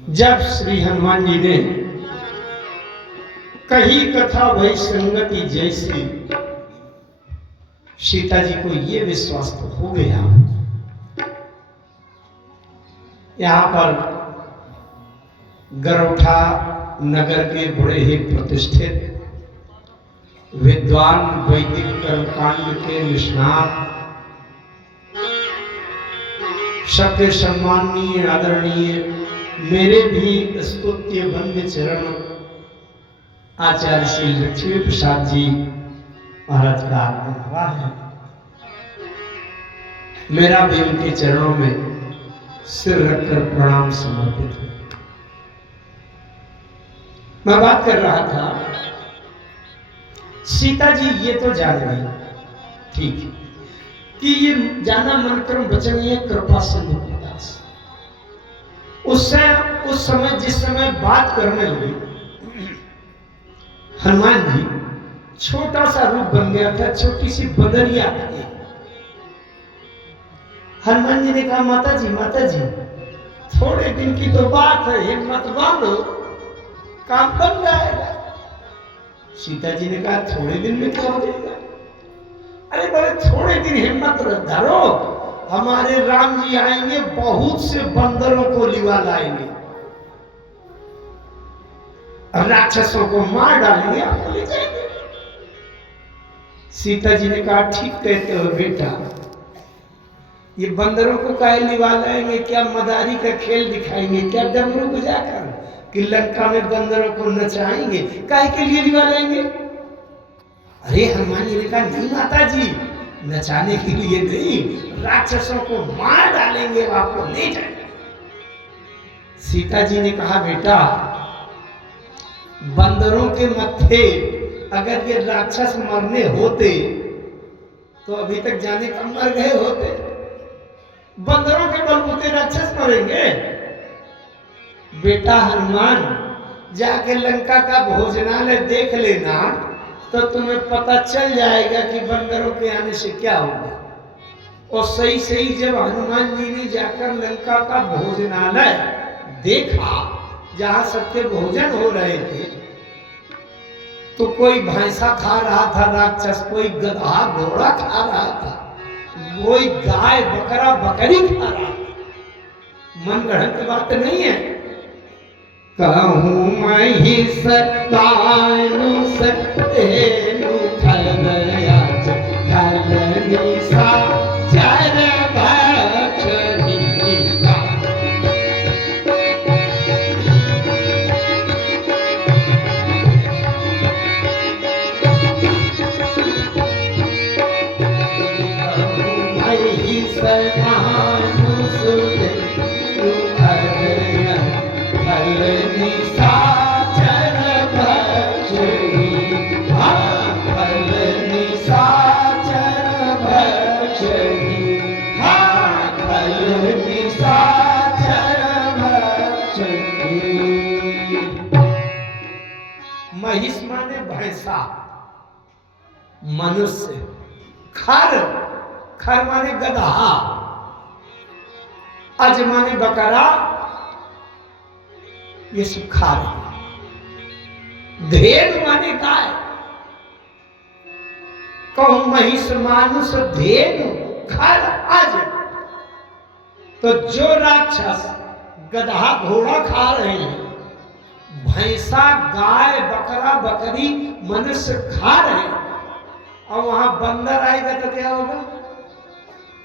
जब श्री हनुमान जी ने कही कथा भई संगति जैसी, सीता जी को ये विश्वास तो हो गया। यहां पर गरौठा नगर के बड़े ही प्रतिष्ठित विद्वान वैदिक कर्मकांड के निष्णात सबके सम्माननीय आदरणीय मेरे भी स्तुत्य वंद्य चरण आचार्य श्री लक्ष्मी प्रसाद जी महाराज का आभार है। मेरा भी उनके चरणों में सिर रखकर प्रणाम समर्पित है। मैं बात कर रहा था, सीता जी ये तो जान गई, ठीक है, कि ये जाना मन क्रम वचनीय कृपा सिंधु दास। उस समय जिस समय बात करने लगी, हनुमान जी छोटा सा रूप बन गया था, छोटी सी बदरिया थी। हनुमान जी ने कहा, माता जी थोड़े दिन की तो बात है, हिम्मत बांधो, काम बन जाएगा। सीता जी ने कहा, थोड़े दिन में क्या हो जाएगा? अरे बड़े थोड़े दिन हिम्मत धरो, हमारे राम जी आएंगे, बहुत से बंदरों को लिवा लाएंगे, राक्षसों को मार डालेंगे, आपको ले जाएंगे। सीता जी ने कहा, ठीक कहते हो बेटा, ये बंदरों को काहे लिवा लाएंगे? क्या मदारी का खेल दिखाएंगे? क्या डमरू बजाकर कि लंका में बंदरों को नचाएंगे? काहे के लिए लिवा लाएंगे? अरे हनुमान जी ने कहा, नहीं माता जी, नचाने के लिए नहीं, राक्षसों को मार डालेंगे, आपको ले जाएंगे। सीता जी ने कहा, बेटा बंदरों के मत्थे अगर ये राक्षस मरने होते तो अभी तक जाने कब मर गए होते। बंदरों के बलबूते राक्षस मरेंगे? बेटा हनुमान, जाके लंका का भोजनालय देख लेना, तो तुम्हें पता चल जाएगा कि बंदरों के आने से क्या होगा। और सही जब हनुमान जी ने जाकर लंका का भोजनालय देखा, जहां सबके भोजन हो रहे थे, तो कोई भैंसा खा रहा था राक्षस, कोई गधा घोड़ा खा रहा था, कोई गाय बकरा बकरी खा रहा था। मन गढ़ंत बात नहीं है। कहूँ महिष तानु सतेनु खलयाच खलनिसा चर भक्षणीका। महिष तानु सतेनु खलनिसा चर भक्षणीका। खलनिसा चर भक्षणीका। खलनिसा चर भक्षणीका। महिष माने भैंसा, मनुष्य। खर माने गधा, अज माने बकरा, ये सब खा रहे। धेनु माने गाय। कहूं महिष मानुष धेनु खर अज। तो जो राक्षस गधा घोड़ा खा रहे हैं, भैंसा गाय बकरा बकरी मनुष्य खा रहे हैं, और वहां बंदर आएगा तो क्या होगा?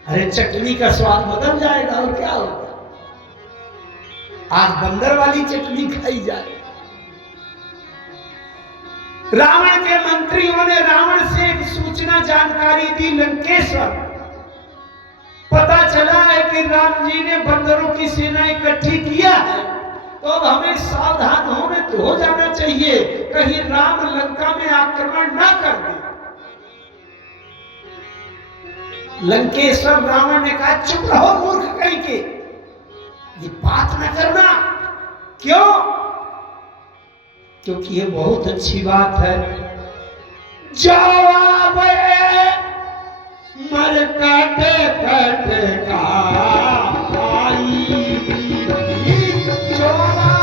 अरे चटनी का स्वाद बदल जाएगा, और क्या होगा? आज बंदर वाली चटनी खाई जाए। रावण के मंत्रियों ने रावण से एक सूचना जानकारी दी लंकेश्वर। पता चला है कि राम जी ने बंदरों की सेना इकट्ठी किया है, तो अब हमें सावधान हो जाना चाहिए, कहीं राम लंका में आक्रमण ना कर दे। लंकेश्वर रावण ने कहा, चुप रहो मूर्ख कहीं के, ये बात न करना। क्यों? क्योंकि ये बहुत अच्छी बात है। जवाब मर कट कट का आई, जवाब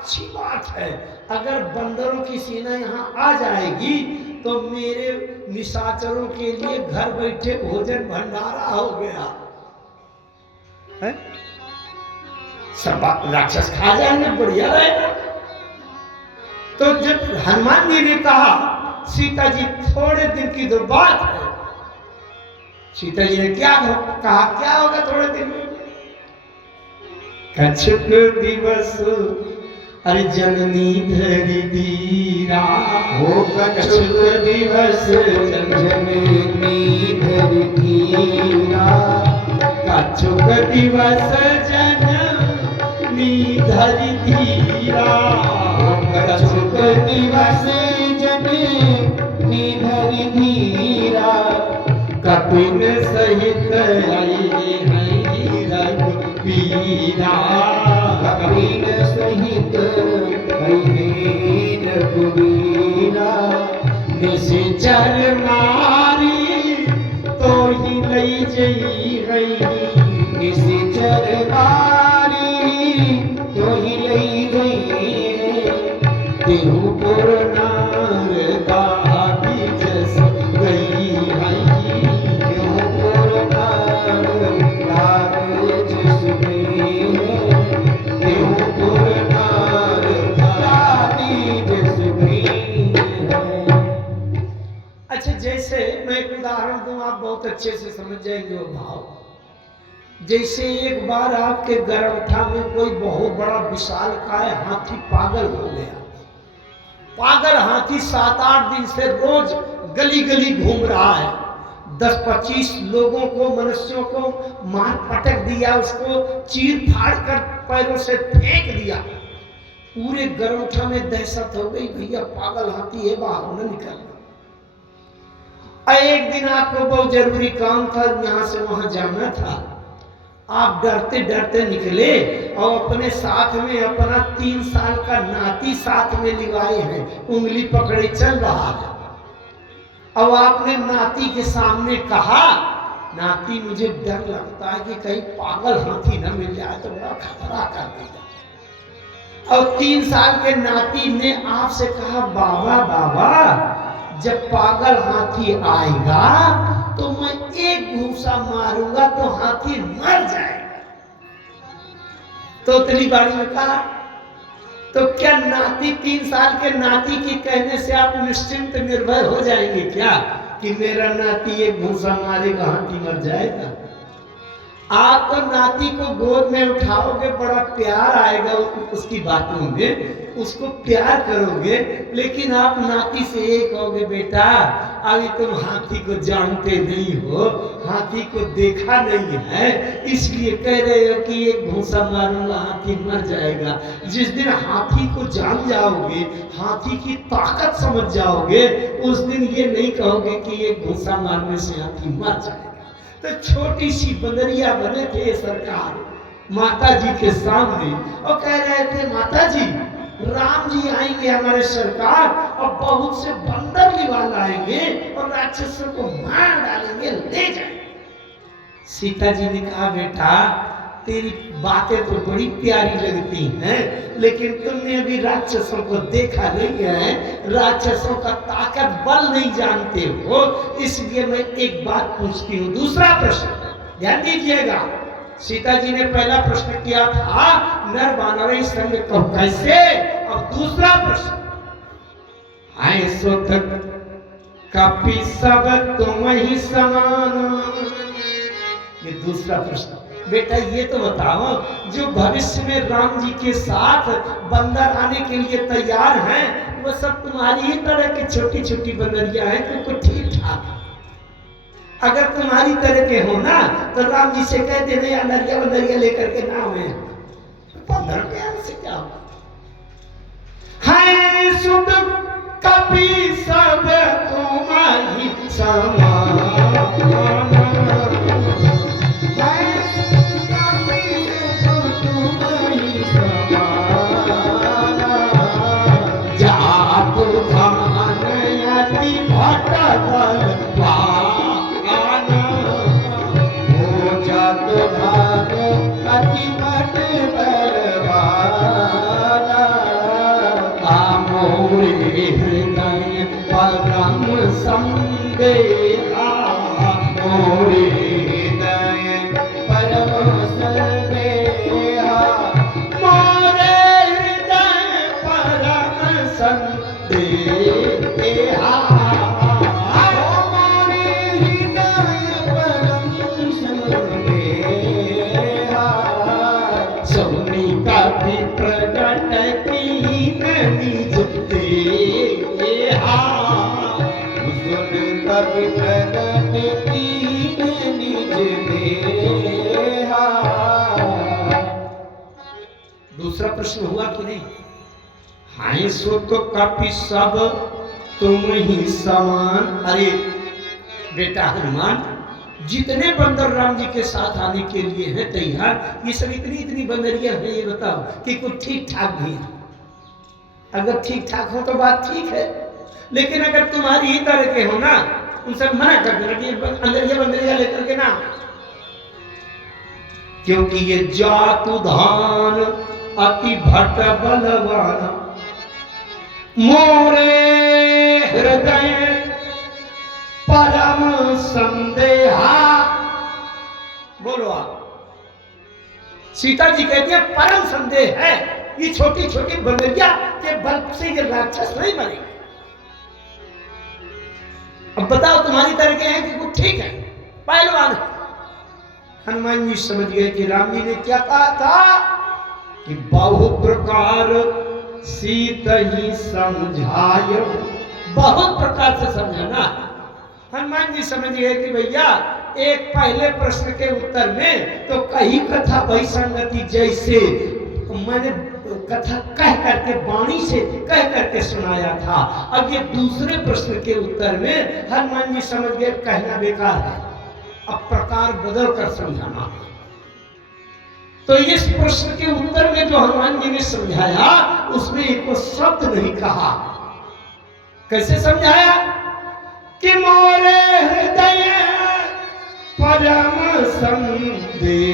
अच्छी बात है, अगर बंदरों की सेना यहाँ आ जाएगी तो मेरे निशाचरों के लिए घर बैठे भोजन भंडारा हो गया है? सब राक्षस खा जाएंगे, बढ़िया रहेगा। तो जब हनुमान जी ने कहा सीता जी थोड़े दिन की तो बात है, सीता जी ने क्या कहा, क्या होगा थोड़े दिन में? कछुक दिवस अरे जननी धरि धीरा, हो कछुक दिवस जननी धरि धीरा, कछुक दिवस जननी धरि धीरा, कछुक दिवस जननी धरि धीरा, कपिन सहित आई रघुवीरा, कपिन सहित रघुवीरा, निशाचर मारी तो ही लई जई गई, निशाचर मारी तो ही लई गई, देहुपुर नार गादी जस गई है, देहुपुर नार गादी जस गई है, देहुपुर नार गादी जस गई है। अच्छा, जैसे मैं एक उदाहरण दूं, आप बहुत अच्छे से समझ जाएंगे वो भाव। जैसे एक बार आपके गरौठा में कोई बहुत बड़ा विशालकाय हाथी पागल हो गया। पागल हाथी 7-8 दिन से रोज गली गली घूम रहा है, 10-25 लोगों को, मनुष्यों को मार पटक दिया, उसको चीर फाड़ कर पैरों से फेंक दिया। पूरे गरौठा में दहशत हो गई, भैया पागल हाथी है, बाहर न निकलना। एक दिन आपको बहुत जरूरी काम था, यहां से वहां जाना था, आप डरते डरते निकले और अपने साथ में अपना 3 साल का नाती साथ में लिवाए हैं, उंगली पकड़े चल रहा है। अब आपने नाती के सामने कहा, नाती मुझे डर लगता है कि कहीं पागल हाथी न मिल जाए तो बड़ा खतरा कर देगा। और 3 साल के नाती ने आपसे कहा, बाबा बाबा जब पागल हाथी आएगा तो मैं एक घूसा मारूंगा तो हाथी मर जाएगा। तोतली बाड़ी में कहा। तो क्या नाती, 3 साल के नाती के कहने से आप निश्चिंत निर्भय हो जाएंगे क्या कि मेरा नाती एक घूसा मारेगा हाथी मर जाएगा? आप तो नाती को गोद में उठाओगे, बड़ा प्यार आएगा उसकी बातों में, उसको प्यार करोगे, लेकिन आप नाती से ये कहोगे, बेटा अभी तुम हाथी को जानते नहीं हो, हाथी को देखा नहीं है, इसलिए कह रहे हो कि एक घूंसा मारूंगा हाथी मर जाएगा। जिस दिन हाथी को जान जाओगे, हाथी की ताकत समझ जाओगे, उस दिन ये नहीं कहोगे कि एक घूंसा मारने से हाथी मर जाएगा। तो छोटी सी बंदरिया बने थे सरकार माता जी के सामने और कह रहे थे, माता जी राम जी आएंगे हमारे सरकार और बहुत से बंदर निवाल आएंगे और राक्षसों को मार डालेंगे, ले जाएंगे। सीता जी ने कहा, बेटा तेरी बातें तो बड़ी प्यारी लगती हैं, लेकिन तुमने अभी राक्षसों को देखा नहीं है, राक्षसों का ताकत बल नहीं जानते हो, इसलिए मैं एक बात पूछती हूँ। दूसरा प्रश्न ध्यान दीजिएगा, सीता जी ने पहला प्रश्न किया था नर वानर संग को कैसे, और दूसरा प्रश्न आए सो तक कपि सब तुम ही समान। ये दूसरा प्रश्न। बेटा ये तो बताओ, जो भविष्य में राम जी के साथ बंदर आने के लिए तैयार हैं, वो सब तुम्हारी ही तरह की छोटी छोटी बंदरियां हैं, तुमको ठीक ठाक। अगर तुम्हारी तरह के हो ना तो राम जी से कह देना, या नरिया बंदरिया लेकर के ना हुए, बंदर के आने से क्या होगा? हाय सुध कपि सब तुम्हारी समान, परम संदेहा मोरे हृदय परम संदेहा मोरे हृदय परम संदेहा मोरे हृदय परम संदेहा सोनी का भी प्रगट कीन निज देहा सुन कवि प्रगट कीन निज देहा। दूसरा प्रश्न हुआ कि नहीं? हाय सो तो कपि सब तुम ही समान। अरे बेटा हनुमान, जितने बंदर राम जी के साथ आने के लिए हैं तैयार, ये सब इतनी इतनी बंदरियां हैं, ये बताओ कि कुछ ठीक ठाक भी है? अगर ठीक ठाक हो तो बात ठीक है, लेकिन अगर तुम्हारी ही तरह के हो ना, उनसे मना कर देना कि अंदर ये बंदरियां लेकर के ना, क्योंकि ये जातु धान अति भट बलवान मोरे हृदय परम संदेहा। बोलो आप। सीता जी कहती है परम संदेह है, ये छोटी छोटी बंदरिया के बल से ये राक्षस नहीं मरेंगे। अब बताओ तुम्हारी तरह के हैं कि कुछ ठीक है, पहलवान है। हनुमान जी समझ गए कि राम जी ने क्या कहा था कि बहु प्रकार सीता ही समझायो, बहुत प्रकार से समझाना। हनुमान जी समझ गए कि भैया एक पहले प्रश्न के उत्तर में तो कही कथा वही संगति, जैसे मैंने कथा कह करके वाणी से कह करके सुनाया था। अब ये दूसरे प्रश्न के उत्तर में हनुमान जी समझ गए कहना बेकार है, अब प्रकार बदल कर समझाना। तो इस प्रश्न के उत्तर में जो हनुमान जी ने समझाया उसमें एक शब्द नहीं कहा। कैसे समझाया कि मोरे हृदय परम संदेहा,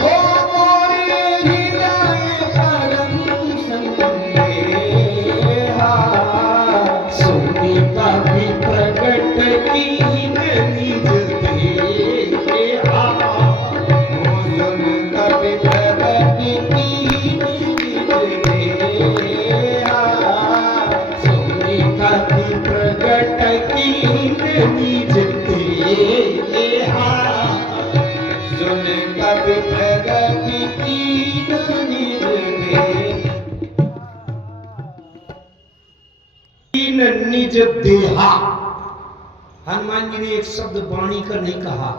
ओ मोरे हृदय परम संदेहा सोनी का भी प्रगट कीन निज देहा सुन कवि प्रगट कीन निज देहा सोनी का भी प्रगट कीन निज देहा सुन कवि प्रगट कीन निज कीन निज देहा। हनुमान जी ने एक शब्द वाणी का नहीं कहा,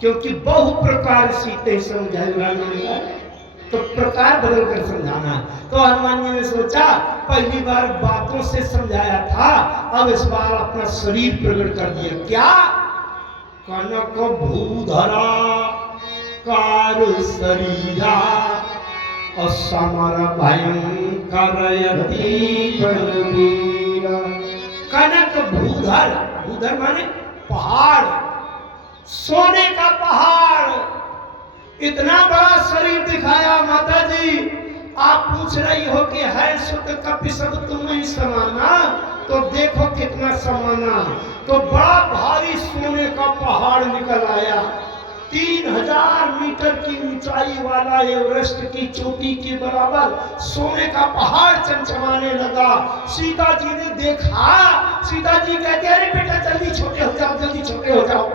क्योंकि बहु प्रकार सीते समझाए राम ने कहा, तो प्रकार बदल कर समझाना। तो हनुमान जी ने सोचा पहली बार बातों से समझाया था, अब इस बार अपना शरीर प्रकट कर दिया। क्या? कनक भूधरा कार शरीरा और समर भयंकर यति बलवीरा। कनक भूधर, भूधर माने पहाड़, सोने का पहाड़, इतना बड़ा शरीर दिखाया। माता जी आप पूछ रही हो कि है सुत कपि सब तुम ही समाना, तो देखो कितना समाना। तो बड़ा भारी सोने का पहाड़ निकल आया, 3000 मीटर की ऊंचाई वाला एवरेस्ट की चोटी के बराबर सोने का पहाड़ चमचमाने लगा। सीता जी ने देखा, सीता जी कहते अरे बेटा जल्दी छोटे हो जाओ, जल्दी छोटे हो जाओ।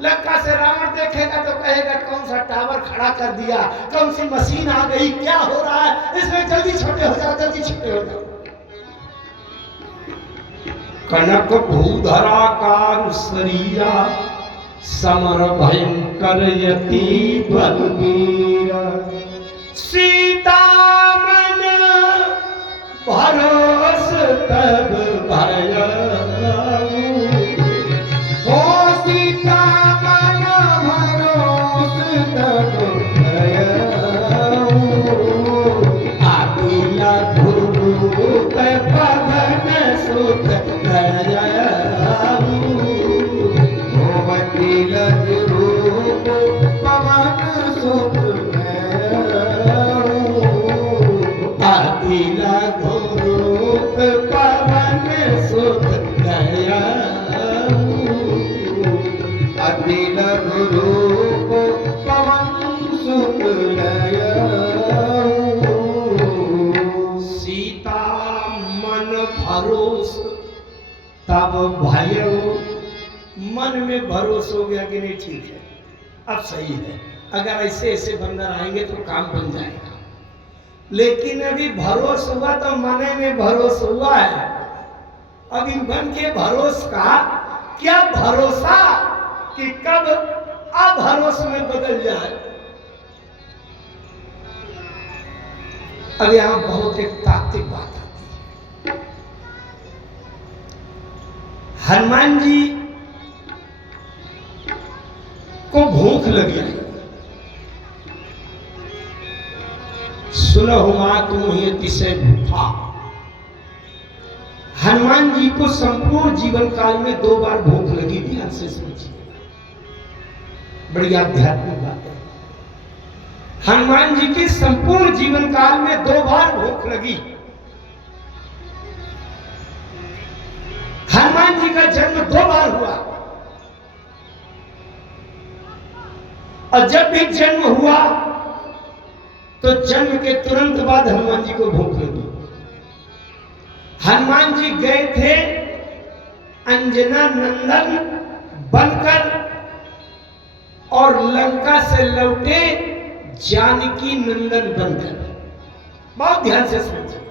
लंका से रावण देखेगा तो कहेगा कौन सा टावर खड़ा कर दिया, कौन सी मशीन आ गई, क्या हो रहा है इसमें, जल्दी छोटे हो जाओ, जल्दी छोटे हो जाओ। कनक भूधराकार शरीरा समर भयंकर यति बलवीरा सीता मन भरोस तब भयऊ ओ सीता मन भरोस तब भयऊ आदि लघु पवन सुत दयाऊ भगवती लज रूप पवन सुत भयऊ आदि लघु पवन पवन सुत गया अनिल रूप पवन सुत लया सीता मन भरोस तब भयो मन में भरोस हो गया कि नहीं ठीक है अब सही है, अगर ऐसे ऐसे बंदर आएंगे तो काम बन जाएगा। लेकिन अभी भरोस हुआ तो मने में भरोस हुआ है, अभी मन के भरोस का क्या भरोसा कि कब अभरोस में बदल जाए। अब यहां बहुत एक तात्विक बात आती है। हनुमान जी को भूख लगी, सुनहु मां तुम ही अतिशय भूखा। हनुमान जी को संपूर्ण जीवन काल में 2 बार भूख लगी, ध्यान से समझिए, बड़ी आध्यात्मिक बात है। हनुमान जी के संपूर्ण जीवन काल में 2 बार भूख लगी। हनुमान जी का जन्म 2 बार हुआ और जब भी जन्म हुआ तो जन्म के तुरंत बाद हनुमान जी को भूख लगी। हनुमान जी गए थे अंजना नंदन बनकर और लंका से लौटे जानकी नंदन बनकर। बहुत ध्यान से समझिए,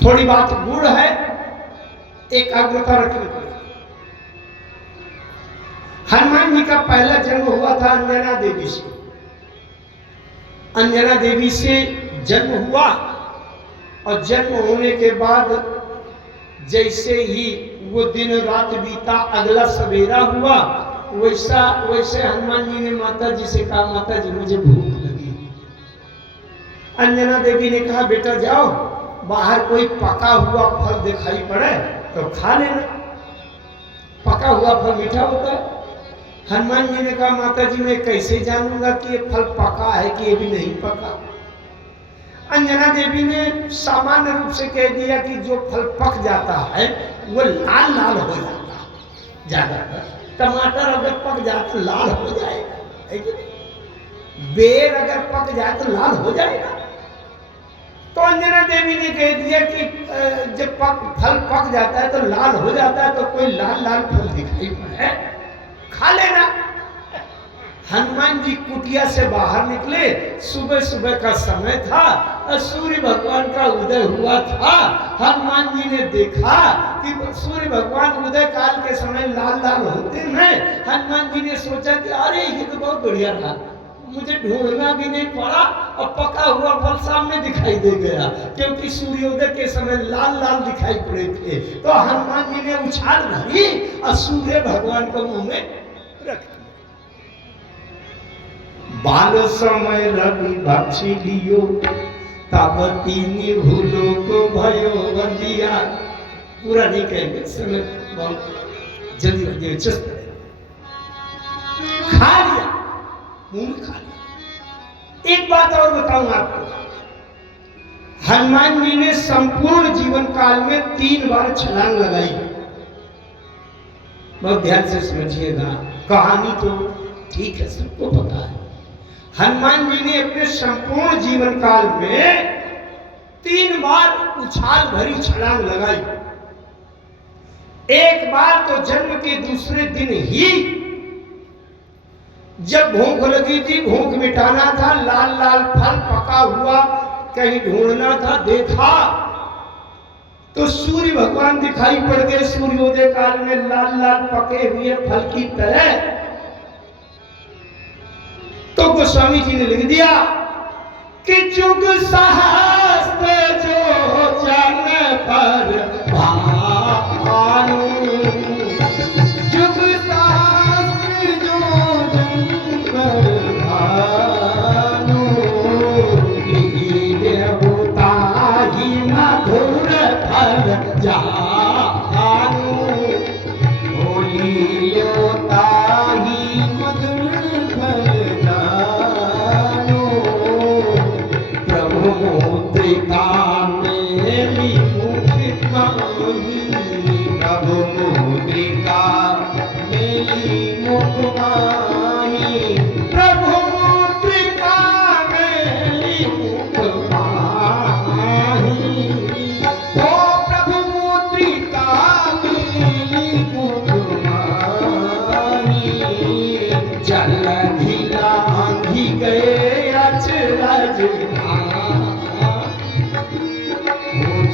थोड़ी बात गूढ़ है, एकाग्रता रखनी पड़ेगी। हनुमान जी का पहला जन्म हुआ था अंजना देवी से। अंजना देवी से जन्म हुआ और जन्म होने के बाद जैसे ही वो दिन रात बीता, अगला सवेरा हुआ, वैसे हनुमान जी ने माता जी से कहा, माता जी मुझे भूख लगी। अंजना देवी ने कहा, बेटा जाओ, बाहर कोई पका हुआ फल दिखाई पड़े तो खा लेना, पका हुआ फल मीठा होता है। हनुमान जी ने कहा, माता जी मैं कैसे जानूंगा कि ये फल पका है कि ये भी नहीं पका। अंजना देवी ने सामान्य रूप से कह दिया कि जो फल पक जाता है वो लाल लाल हो जाता है। ज्यादातर टमाटर अगर पक जाए तो लाल हो जाएगा, है कि नहीं? बेर अगर पक जाए तो लाल हो जाएगा। तो अंजना देवी ने कह दिया कि जब फल पक जाता है तो लाल हो जाता है, तो कोई लाल लाल फल दिखाई पड़े खा लेना। हनुमान जी कुटिया से बाहर निकले, सुबह सुबह का समय था और सूर्य भगवान का उदय हुआ था। हनुमान जी ने देखा कि सूर्य भगवान उदय काल के समय लाल लाल होते हैं। हनुमान जी ने सोचा कि अरे ये तो बहुत बढ़िया था, मुझे ढूंढना भी नहीं पड़ा और पका हुआ फल सामने दिखाई दे गया, क्योंकि सूर्योदय के समय लाल लाल दिखाई पड़े थे। तो हनुमान जी ने उछाल भरी और सूर्य भगवान को मुंह में रख दिया। बाल समय रवि भक्षी लियो तब तीन भूलो को भयो बंदिया। पूरा नहीं कहेंगे, समय बहुत जल्दी चुस्त खा लिया, मुंह खा लिया। एक बात और बताऊं आपको, हनुमान जी ने संपूर्ण जीवन काल में 3 बार छलांग लगाई। बहुत ध्यान से समझिएगा, कहानी तो ठीक है, सबको पता है। हनुमान जी ने अपने संपूर्ण जीवन काल में 3 बार उछाल भरी छलांग लगाई। एक बार तो जन्म के दूसरे दिन ही, जब भूख लगी थी, भूख मिटाना था, लाल लाल फल पका हुआ कहीं ढूंढना था, देखा तो सूर्य भगवान दिखाई पड़ गए सूर्योदय काल में लाल लाल पके हुए फल की तरह। तो गोस्वामी जी ने लिख दिया कि जुग सहस्त्र जो जन पर भानु, जुग सहस्त्र जो जन पर भानु, देवता ही मधुर फल जानु, बोली देवता ही मधुर फल मुद्रिका में मेली मुख माही। प्रभु मुद्रिका मेली मुख माही। प्रभु मुद्रिका मेली मुख माही। ओ प्रभु मुद्रिका मेली मुख माही। जलधि लांघी गए अचरज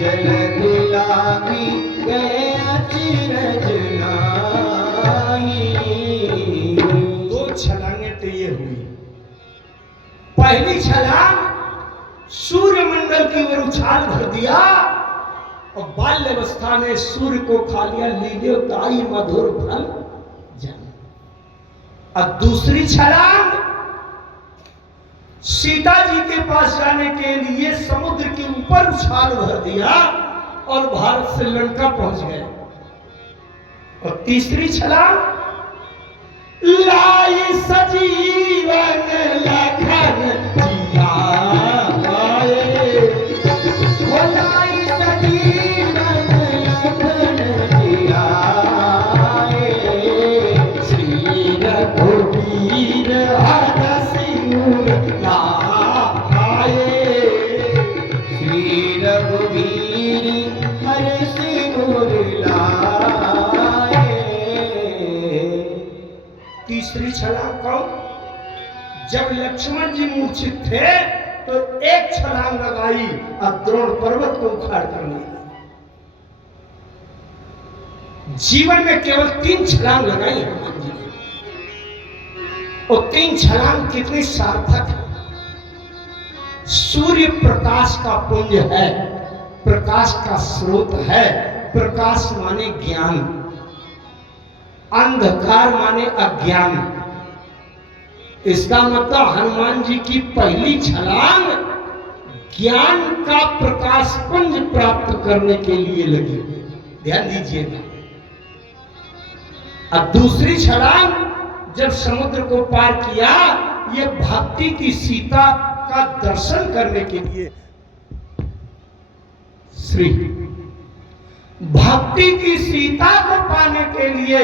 जलधि लांघी गए अचरज नाही। दो छलांगें तो ये हुई। पहली छलांग सूर्यमंडल की ओर उछाल भर दिया और बाल्यावस्था में सूर्य को खा लिया लील्योताई मधुर फल जन। अब दूसरी छलांग सीता जी के पास जाने के लिए समुद्र के ऊपर उछाल भर दिया और भारत से लंका पहुंच गए। और तीसरी छलांग लाई सजीवन लखन जियाए। ओ लाई सजीवन लखन जियाए। श्री रघुवीर हर सिर लाए। श्री रघुवीर हर सिर लाए। तीसरी छलांग कौन? जब लक्ष्मण जी मूर्छित थे तो एक छलांग लगाई और द्रोण पर्वत को उखाड़ कर ले गई। जीवन में केवल 3 छलांग लगाई हनुमान जी ने। और 3 छलांग कितनी सार्थक है। सूर्य प्रकाश का पुंज है, प्रकाश का स्रोत है। प्रकाश माने ज्ञान, अंधकार माने अज्ञान। इसका मतलब हनुमान जी की पहली छलांग ज्ञान का प्रकाश पुंज प्राप्त करने के लिए लगी। ध्यान दीजिएगा। अब दूसरी छलांग जब समुद्र को पार किया, ये भक्ति की सीता का दर्शन करने के लिए, श्री भक्ति की सीता को पाने के लिए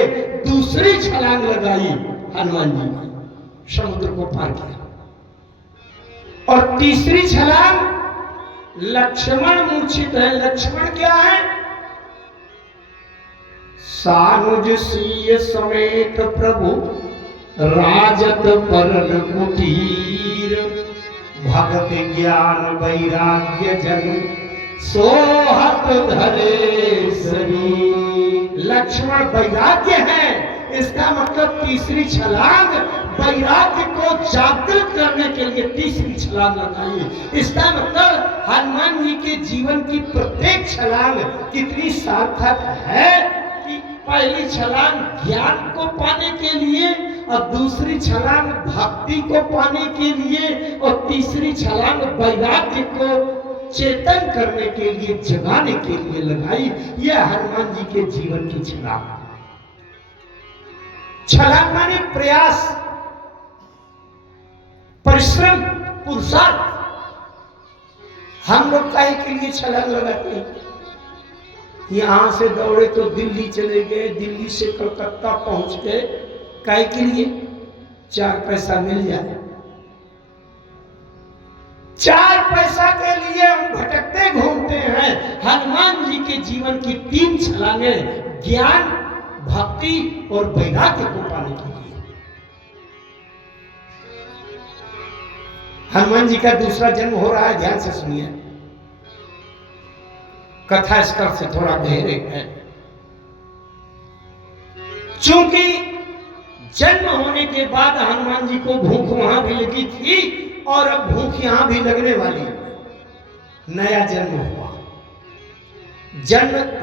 दूसरी छलांग लगाई हनुमान जी ने, समुद्र को पार किया। और तीसरी छलांग लक्ष्मण मूर्छित है। लक्ष्मण क्या है? सानुज सीय समेत प्रभु राजत परन कुटीर। भगत ज्ञान वैराग्य जन सोहत धरे शरीर। लक्ष्मण वैराग्य है। इसका मतलब तीसरी छलांग वैराग्य को जागृत करने के लिए तीसरी छलांग लगाई। इसका मतलब हनुमान जी के जीवन की प्रत्येक छलांग कितनी सार्थक है कि पहली छलांग ज्ञान को पाने के लिए और दूसरी छलांग भक्ति को पाने के लिए और तीसरी छलांग वैराग्य को चेतन करने के लिए, जगाने के लिए लगाई। यह हनुमान जी के जीवन की छलांग। छलांग माने प्रयास, परिश्रम, पुरुषार्थ। हम लोग काहे के लिए छलांग लगाते हैं? यहां से दौड़े तो दिल्ली चले गए, दिल्ली से कलकत्ता पहुंच गए। काहे के लिए? 4 पैसा मिल जाए। 4 पैसा के लिए हम भटकते घूमते हैं। हनुमान जी के जीवन की 3 छलांगें ज्ञान, भक्ति और वैराग्य को पाने के लिए। हनुमान जी का दूसरा जन्म हो रहा है। ध्यान से सुनिए, कथा स्तर से थोड़ा गहरे है। चूंकि जन्म होने के बाद हनुमान जी को भूख वहां भी लगी थी और अब भूख यहां भी लगने वाली। नया जन्म हुआ।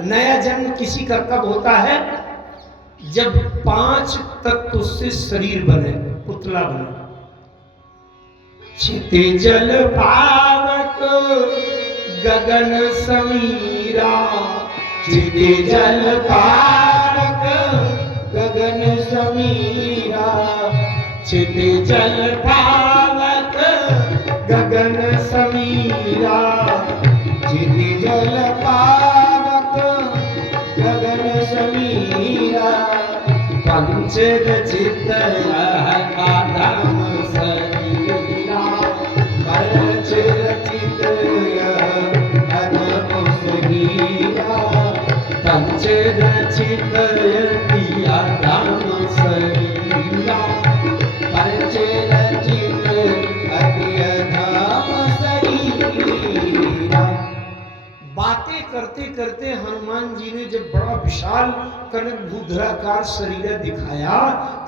नया जन्म किसी का कब होता है? जब 5 तत्व से शरीर बने, पुतला बने। क्षिति जल पावक गगन समीरा। क्षिति जल पावक गगन समीरा। क्षिति जल पावक गगन समीरा। क्षिति जल पंच रचित आदम शरीरा, पंच रचित अदम शरीरा, पंच रचित आदम शरीरा, पंच रचित अदम शरीरा। बातें करते करते हनुमान जी ने जब बड़ा विशाल कनक भूधराकार शरीर दिखाया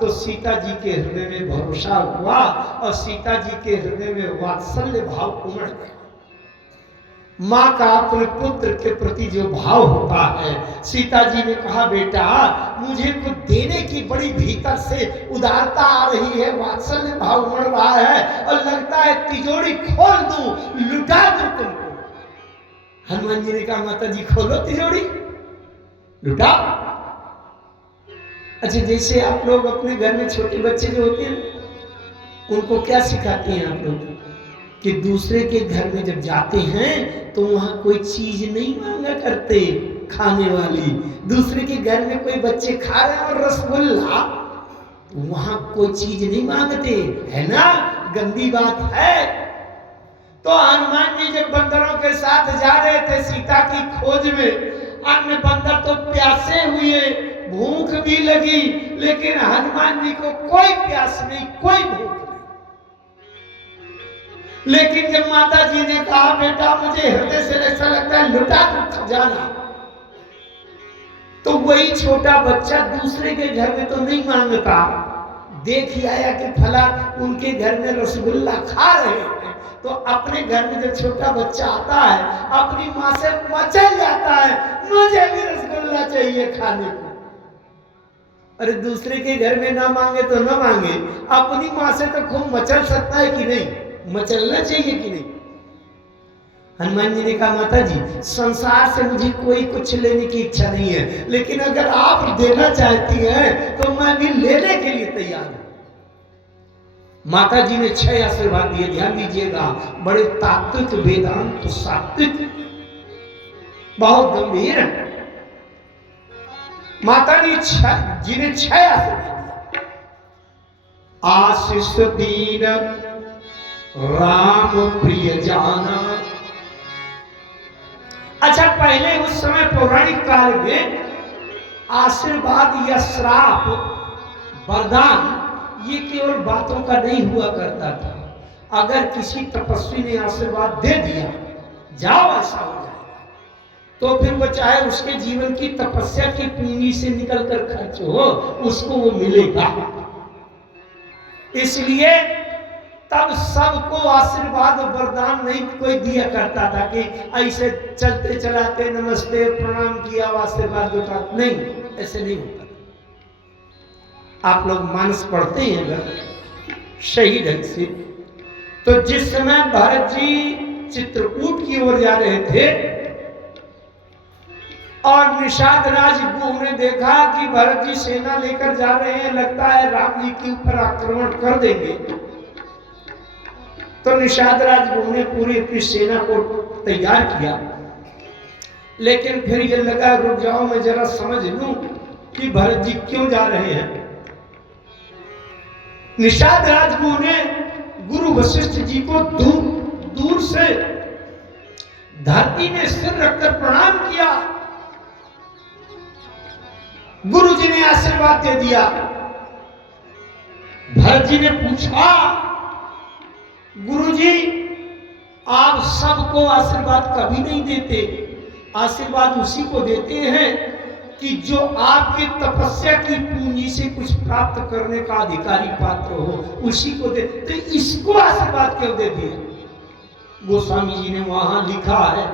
तो सीता जी के हृदय में भरोसा हुआ और सीता जी के हृदय में वात्सल्य भाव उमड़ गया। माँ का अपने पुत्र के प्रति जो भाव होता है, सीता जी ने कहा बेटा मुझे कुछ देने की बड़ी भीतर से उदारता आ रही है, वात्सल्य भाव उमड़ रहा है और लगता है तिजोरी खोल दूं, लुटा दूं तुमको। हनुमान जी ने कहा माता जी खोलो तिजोरी, लुटा। अच्छा, जैसे आप लोग अपने घर में छोटे बच्चे जो होते हैं उनको क्या सिखाते हैं आप लोग कि दूसरे के घर में जब जाते हैं तो वहां कोई चीज नहीं मांगा करते खाने वाली। दूसरे के घर में कोई बच्चे खा रहे हैं और रसगुल्ला, तो वहां कोई चीज नहीं मांगते, है ना? गंदी बात है। तो हनुमान जी जब बंदरों के साथ जा रहे थे सीता की खोज में, अन्य बंदर तो प्यासे हुए, भूख भी लगी, लेकिन हनुमान जी को कोई प्यास नहीं, कोई भूख नहीं। लेकिन जब माता जी ने कहा बेटा मुझे हृदय से ऐसा लगता है लुटा दो खजाना, तो वही छोटा बच्चा दूसरे के घर में तो नहीं मांगता, देख ही आया कि फला उनके घर में रसगुल्ला खा रहे हैं, तो अपने घर में जब छोटा बच्चा आता है अपनी माँ से मचल जाता है, मुझे भी रसगुल्ला चाहिए खाने को। अरे दूसरे के घर में ना मांगे तो ना मांगे, अपनी माँ से तो खूब मचल सकता है कि नहीं, मचलना चाहिए कि नहीं? हनुमान जी ने कहा माता जी संसार से मुझे कोई कुछ लेने की इच्छा नहीं है, लेकिन अगर आप देना चाहती हैं तो मैं भी लेने के लिए तैयार हूं। माता जी ने 6 आशीर्वाद दिए, ध्यान दीजिएगा, बड़े तात्विक वेदांत तो सात्विक, बहुत गंभीर है। माता ने जी ने 6 आशीर्वाद दिया। आशीष दीन राम प्रिय जाना। अच्छा, पहले उस समय पौराणिक काल में आशीर्वाद या श्राप, वरदान ये केवल बातों का नहीं हुआ करता था। अगर किसी तपस्वी ने आशीर्वाद दे दिया जाओ ऐसा हो जाएगा, तो फिर वो चाहे उसके जीवन की तपस्या की पूंजी से निकलकर खर्च हो, उसको वो मिलेगा। इसलिए तब सबको आशीर्वाद वरदान नहीं कोई दिया करता था कि ऐसे चलते चलाते नमस्ते प्रणाम किया आशीर्वाद देता, नहीं, ऐसे नहीं होता। आप लोग मानस पढ़ते हैं अगर सही ढंग से, तो जिस समय भरत जी चित्रकूट की ओर जा रहे थे और निषाद राज गुह ने देखा कि भरत जी सेना लेकर जा रहे हैं, लगता है राम जी के ऊपर आक्रमण कर देंगे, तो निषाद राज गुह ने पूरी अपनी सेना को तैयार किया। लेकिन फिर ये लगा रुक जाओ मैं जरा समझ लूं कि भरत जी क्यों जा रहे हैं। निषाद राजगुरु ने गुरु वशिष्ठ जी को दूर से धरती में सिर रखकर प्रणाम किया। गुरु जी ने आशीर्वाद दे दिया। भरत जी ने पूछा गुरु जी आप सबको आशीर्वाद कभी नहीं देते, आशीर्वाद उसी को देते हैं कि जो आपकी तपस्या की पूंजी से कुछ प्राप्त करने का अधिकारी पात्र हो, उसी को दे। तो इसको आशीर्वाद क्यों दे दिए? गोस्वामी जी ने वहां लिखा है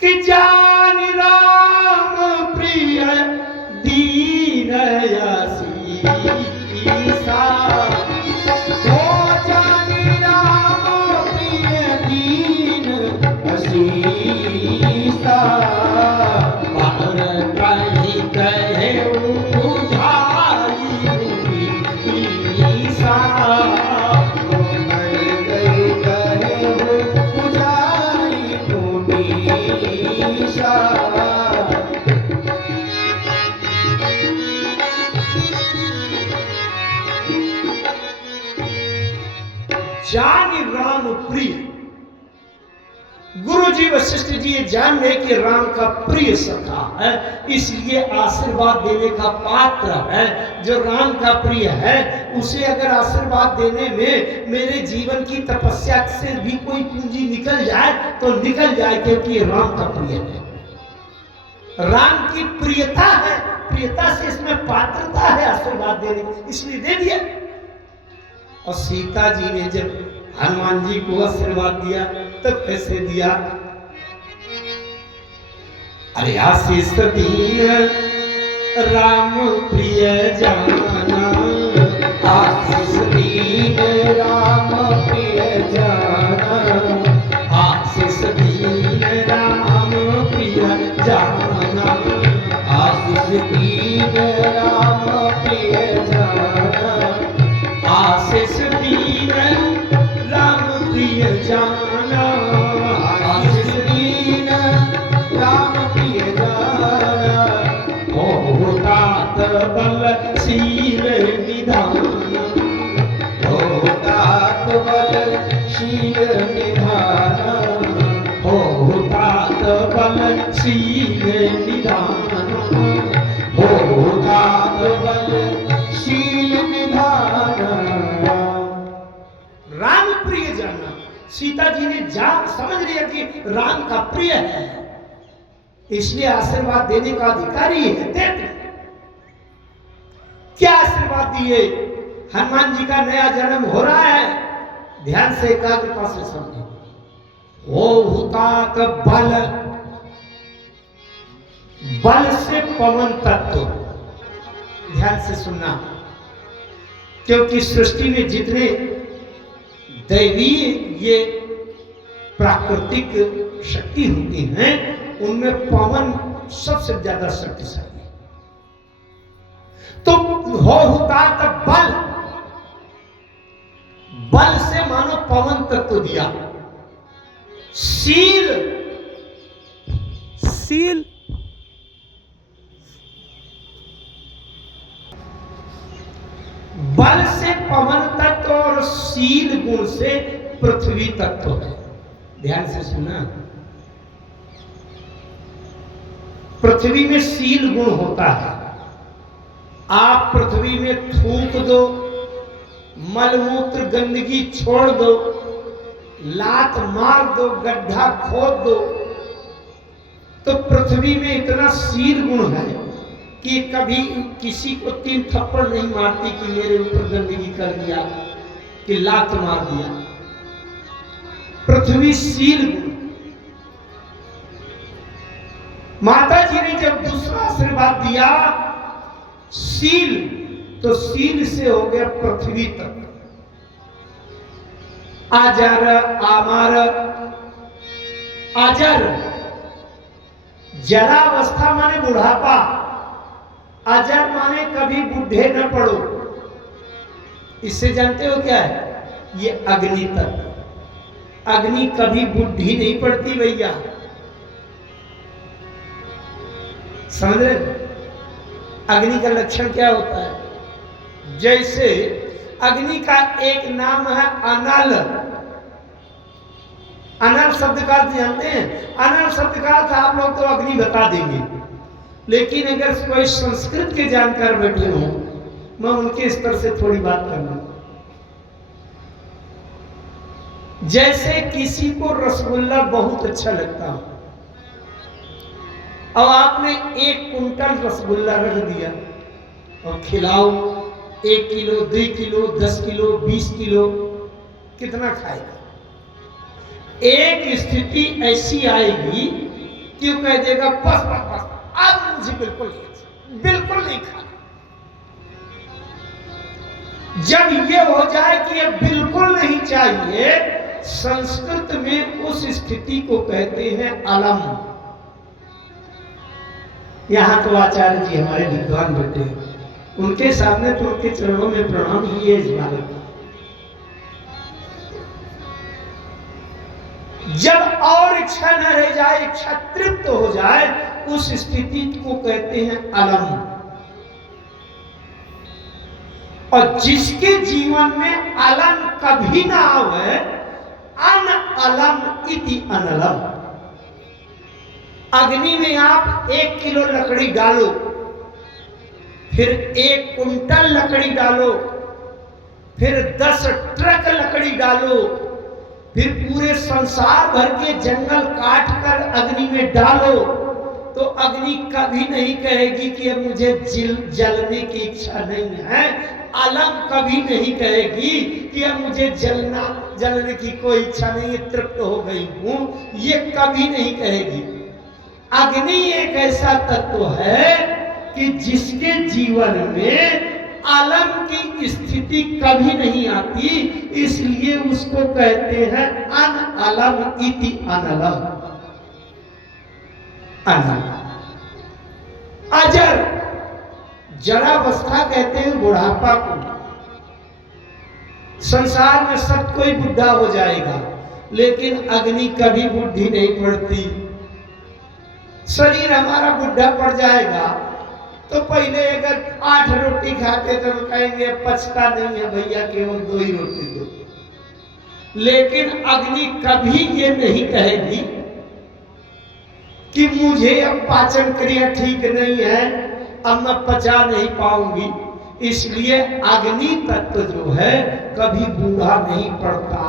कि जान राम प्रिय दीन ईसा, जान राम प्रिय। गुरु जी वशिष्ठ जी ये जान ले कि राम का प्रिय सखा है, इसलिए आशीर्वाद देने का पात्र है। जो राम का प्रिय है उसे अगर आशीर्वाद देने में मेरे जीवन की तपस्या से भी कोई पूंजी निकल जाए तो निकल जाए, क्योंकि राम का प्रिय है, राम की प्रियता है, प्रियता से इसमें पात्रता है आशीर्वाद देने की, इसलिए दे दिया। और सीता जी ने जब हनुमान जी को आशीर्वाद दिया तब कैसे दिया? अरे आशीष दीन राम प्रिय जाना, आशीष दीन राम प्रिय जाना, आशीष दीन राम प्रिय जाना, आशीष दीन राम प्रिय जाना, आशीष दीन राम प्रिय जाना, आशीष दीन राम प्रिय जाना, हो तात बलशील निधान, हो तात बलशील निधान, हो तात बलशील निधान, हो तात बलशील निधान। राम प्रिय जाना। सीता जी ने जान समझ लिया कि राम का प्रिय है, इसलिए आशीर्वाद देने का अधिकारी है, देते। क्या आशीर्वाद दिए? हनुमान जी का नया जन्म हो रहा है, ध्यान से एकाग्रता से समझे। हो हुतात बल, बल से पवन तत्व, ध्यान से सुनना, क्योंकि सृष्टि में जितने दैवी ये प्राकृतिक शक्ति होती हैं उनमें पवन सबसे ज्यादा शक्तिशाली है। तो हो हुतात बल, बल से मानो पवन तत्व दिया। शील, शील बल से पवन तत्व और शील गुण से पृथ्वी तत्व है। ध्यान से सुना, पृथ्वी में शील गुण होता है। आप पृथ्वी में थूक दो, मलमूत्र गंदगी छोड़ दो, लात मार दो, गड्ढा खोद दो, तो पृथ्वी में इतना शील गुण है कि कभी किसी को 3 थप्पड़ नहीं मारती कि मेरे ऊपर गंदगी कर दिया, कि लात मार दिया। पृथ्वी शील गुण। माता जी ने जब दूसरा आशीर्वाद दिया शील, तो शील से हो गया पृथ्वी तक। आजर, आमर, अजर, जरावस्था माने बुढ़ापा, अजर माने कभी बुढ़े न पड़ो। इससे जानते हो क्या है? ये अग्नि तत्व। अग्नि कभी बुढ़ी नहीं पड़ती भैया, समझ रहे? अग्नि का लक्षण क्या होता है? जैसे अग्नि का एक नाम है अनल। अनल शब्द का अर्थ जानते हैं? अनल शब्द का अर्थ आप लोग तो अग्नि बता देंगे, लेकिन अगर कोई संस्कृत के जानकार बैठे हो, मैं उनके स्तर से थोड़ी बात करना। जैसे किसी को रसगुल्ला बहुत अच्छा लगता हो, अब आपने 1 कुंटल रसगुल्ला रख दिया और खिलाओ, 1 किलो, 2 किलो, 10 किलो, 20 किलो, कितना खाएगा? एक स्थिति ऐसी आएगी कि वो कह देगा बस बस बस, अब मुझे बिल्कुल नहीं खाना। जब ये हो जाए कि अब बिल्कुल नहीं चाहिए, संस्कृत में उस स्थिति को कहते हैं अलम। यहाँ तो आचार्य जी हमारे विद्वान बैठे हैं, उनके सामने तो उनके चरणों में प्रणाम ही है इस बालक का। जब और इच्छा न रह जाए, इच्छा तृप्त हो जाए, उस स्थिति को कहते हैं अलम। और जिसके जीवन में अलम कभी ना आवे, अन अलम इति अनलम। अग्नि में आप 1 किलो लकड़ी डालो, फिर 1 कुंटल लकड़ी डालो, फिर 10 ट्रक लकड़ी डालो, फिर पूरे संसार भर के जंगल काट कर अग्नि में डालो, तो अग्नि कभी नहीं कहेगी कि अब मुझे जलने की इच्छा नहीं है। अलम कभी नहीं कहेगी कि अब मुझे जलने की कोई इच्छा नहीं है, तृप्त हो गई हूं, ये कभी नहीं कहेगी। अग्नि एक ऐसा तत्व है कि जिसके जीवन में अलम की स्थिति कभी नहीं आती, इसलिए उसको कहते हैं अन अलम इति अनलम। अजर, जरावस्था कहते हैं बुढ़ापा को। संसार में सब कोई बुढ़ा हो जाएगा, लेकिन अग्नि कभी बुद्धि नहीं पड़ती। शरीर हमारा बुढ़ा पड़ जाएगा तो पहले अगर 8 रोटी खाते तो कहेंगे पचता नहीं है भैया, केवल 2 ही रोटी दो। लेकिन अग्नि कभी ये नहीं कहेगी कि मुझे अब पाचन क्रिया ठीक नहीं है, अब मैं पचा नहीं पाऊंगी। इसलिए अग्नि तत्व जो है कभी बूढ़ा नहीं पड़ता।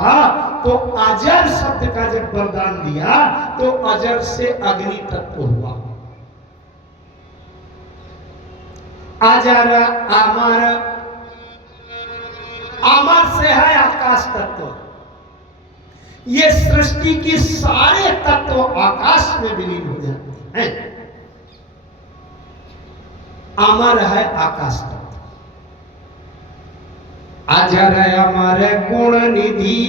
तो अजर शब्द का जब वरदान दिया तो अजर से अग्नि तत्व हुआ। अजर अमर, अमर से है आकाश तत्व। ये सृष्टि की सारे तत्व आकाश में विलीन हो जाते हैं। अमर है आकाश तत्व। अजर अमर गुण निधि,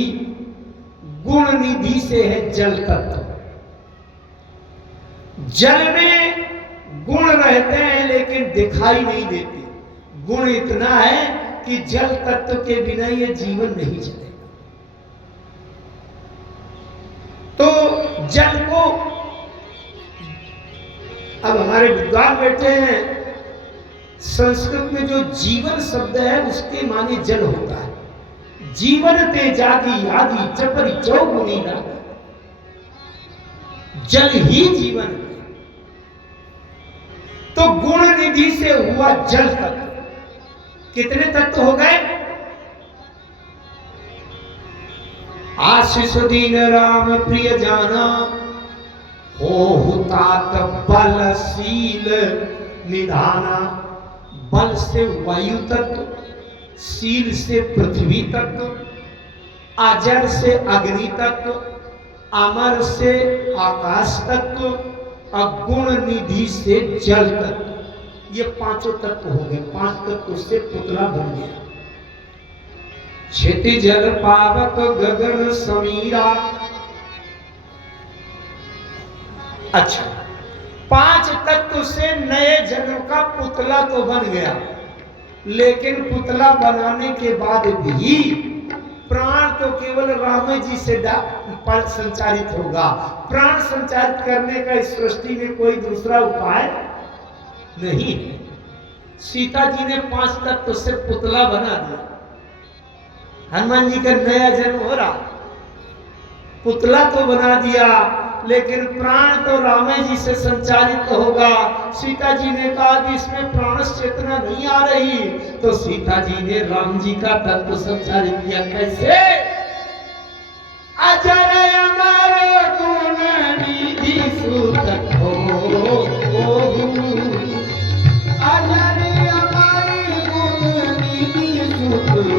गुण निधि से है जल तत्व। जल में गुण रहते हैं लेकिन दिखाई नहीं देते। गुण इतना है कि जल तत्व के बिना ये जीवन नहीं चलेगा। तो जल को, अब हमारे विद्वान बैठे हैं, संस्कृत में जो जीवन शब्द है उसके माने जल होता है। जीवन तेजादि आदि चपरी चौगुनी ना, जल ही जीवन है। तो गुण निधि से हुआ जल तत्व। कितने तत्व हो गए? आशीष दीन राम प्रिय जाना, हो तात बलशील निधाना। बल से वायु तत्व, शील से पृथ्वी तत्व, अजर से अग्नि तत्व, अमर से आकाश तत्व और गुण निधि से जल तत्व। ये 5 तत्व हो गए। 5 तत्व से पुतला बन गया। क्षिति जल पावक गगन समीरा। अच्छा, 5 तत्व से नए जन्म का पुतला तो बन गया, लेकिन पुतला बनाने के बाद भी प्राण तो केवल राम जी से संचारित होगा। प्राण संचारित करने का इस सृष्टि में कोई दूसरा उपाय नहीं है। सीता जी ने 5 तत्व से पुतला बना दिया। हनुमान जी का नया जन्म हो रहा, पुतला तो बना दिया, लेकिन प्राण तो राम जी से संचालित होगा। सीता जी ने कहा कि इसमें प्राण चेतना नहीं आ रही, तो सीता जी ने राम जी का तत्व संचालित किया। कैसे? अजर अमर गुण निधि सुत हो, अजर अमर गुण निधि सुत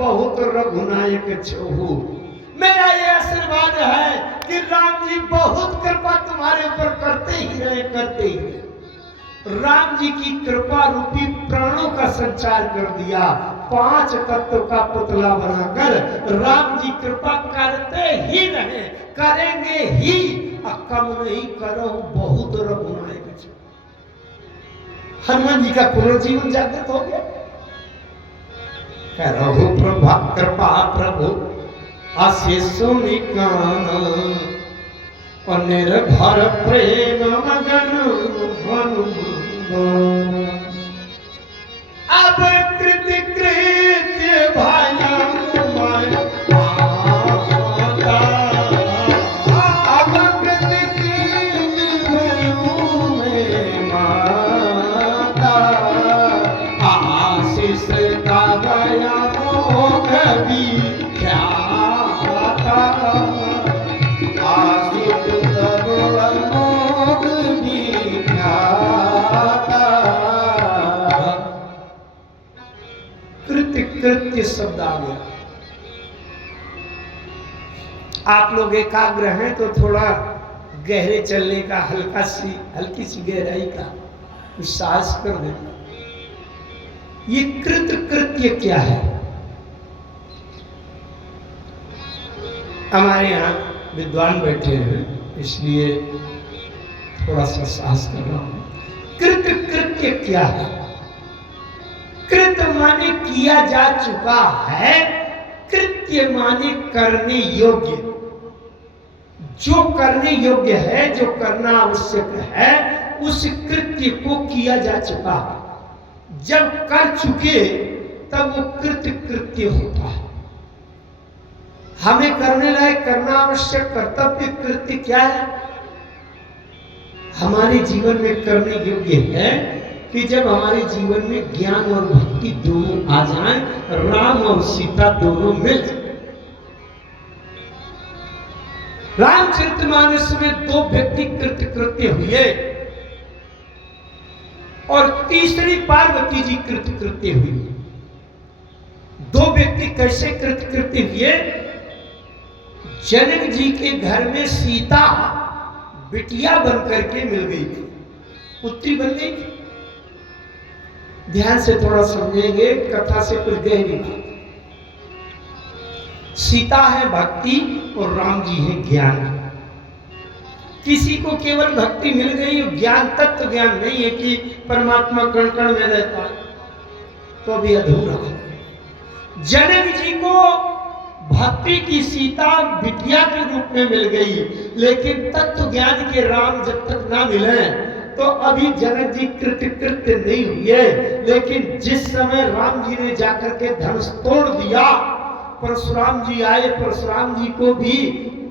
बहुत रघुनायक छोहू। मेरा ये आशीर्वाद है कि राम जी बहुत कृपा तुम्हारे ऊपर करते ही रहे, करते ही रहे। राम जी की कृपा रूपी प्राणों का संचार कर दिया। 5 तत्व का पुतला बनाकर राम जी कृपा करते ही रहे, करेंगे ही। कम नहीं करो बहुत रघुनायक। हनुमान जी का पुनर्जीवन जागृत हो गया। करो प्रभा कृपा प्रभु आशीषों निकान और निर्भर प्रेम मगन हनुमान। अब कृत्य कृत्य भाया कृत्य शब्द आ गया। आप लोग एकाग्र हैं तो थोड़ा गहरे चलने का हल्की सी गहराई का साहस कर देना। ये कृत्य क्या है? हमारे यहाँ विद्वान बैठे हैं इसलिए थोड़ा सा साहस कर रहा हूं। कृत्य क्या है? कृत माने किया जा चुका है, कृत्य माने करने योग्य। जो करने योग्य है, जो करना आवश्यक है, उस कृत्य को किया जा चुका है। जब कर चुके तब वो कृत्य होता है। हमें करने लायक, करना आवश्यक कर्तव्य कृत्य क्या है? हमारे जीवन में करने योग्य है कि जब हमारे जीवन में ज्ञान और भक्ति दोनों आ जाएं, राम और सीता दोनों मिल जाएं। रामचरितमानस में दो व्यक्ति कृत्य हुए और तीसरी पार्वती जी कृत्य हुई। दो व्यक्ति कैसे कृत्य हुए? जनक जी के घर में सीता बिटिया बनकर के मिल गई थी, पुत्री बन गई थी। ध्यान से थोड़ा समझेंगे, कथा से कुछ गहरी बात। सीता है भक्ति और राम जी है ज्ञान। किसी को केवल भक्ति मिल गई, ज्ञान तत्व ज्ञान नहीं है कि परमात्मा कण कण में रहता है, तो भी अधूरा है। जनक जी को भक्ति की सीता बिटिया के रूप में मिल गई, लेकिन तत्व ज्ञान के राम जब तक ना मिले तो अभी जनक जी कृत्य नहीं हुए। लेकिन जिस समय राम जी ने जाकर के धनुष तोड़ दिया, परशुराम जी आए, परशुराम जी को भी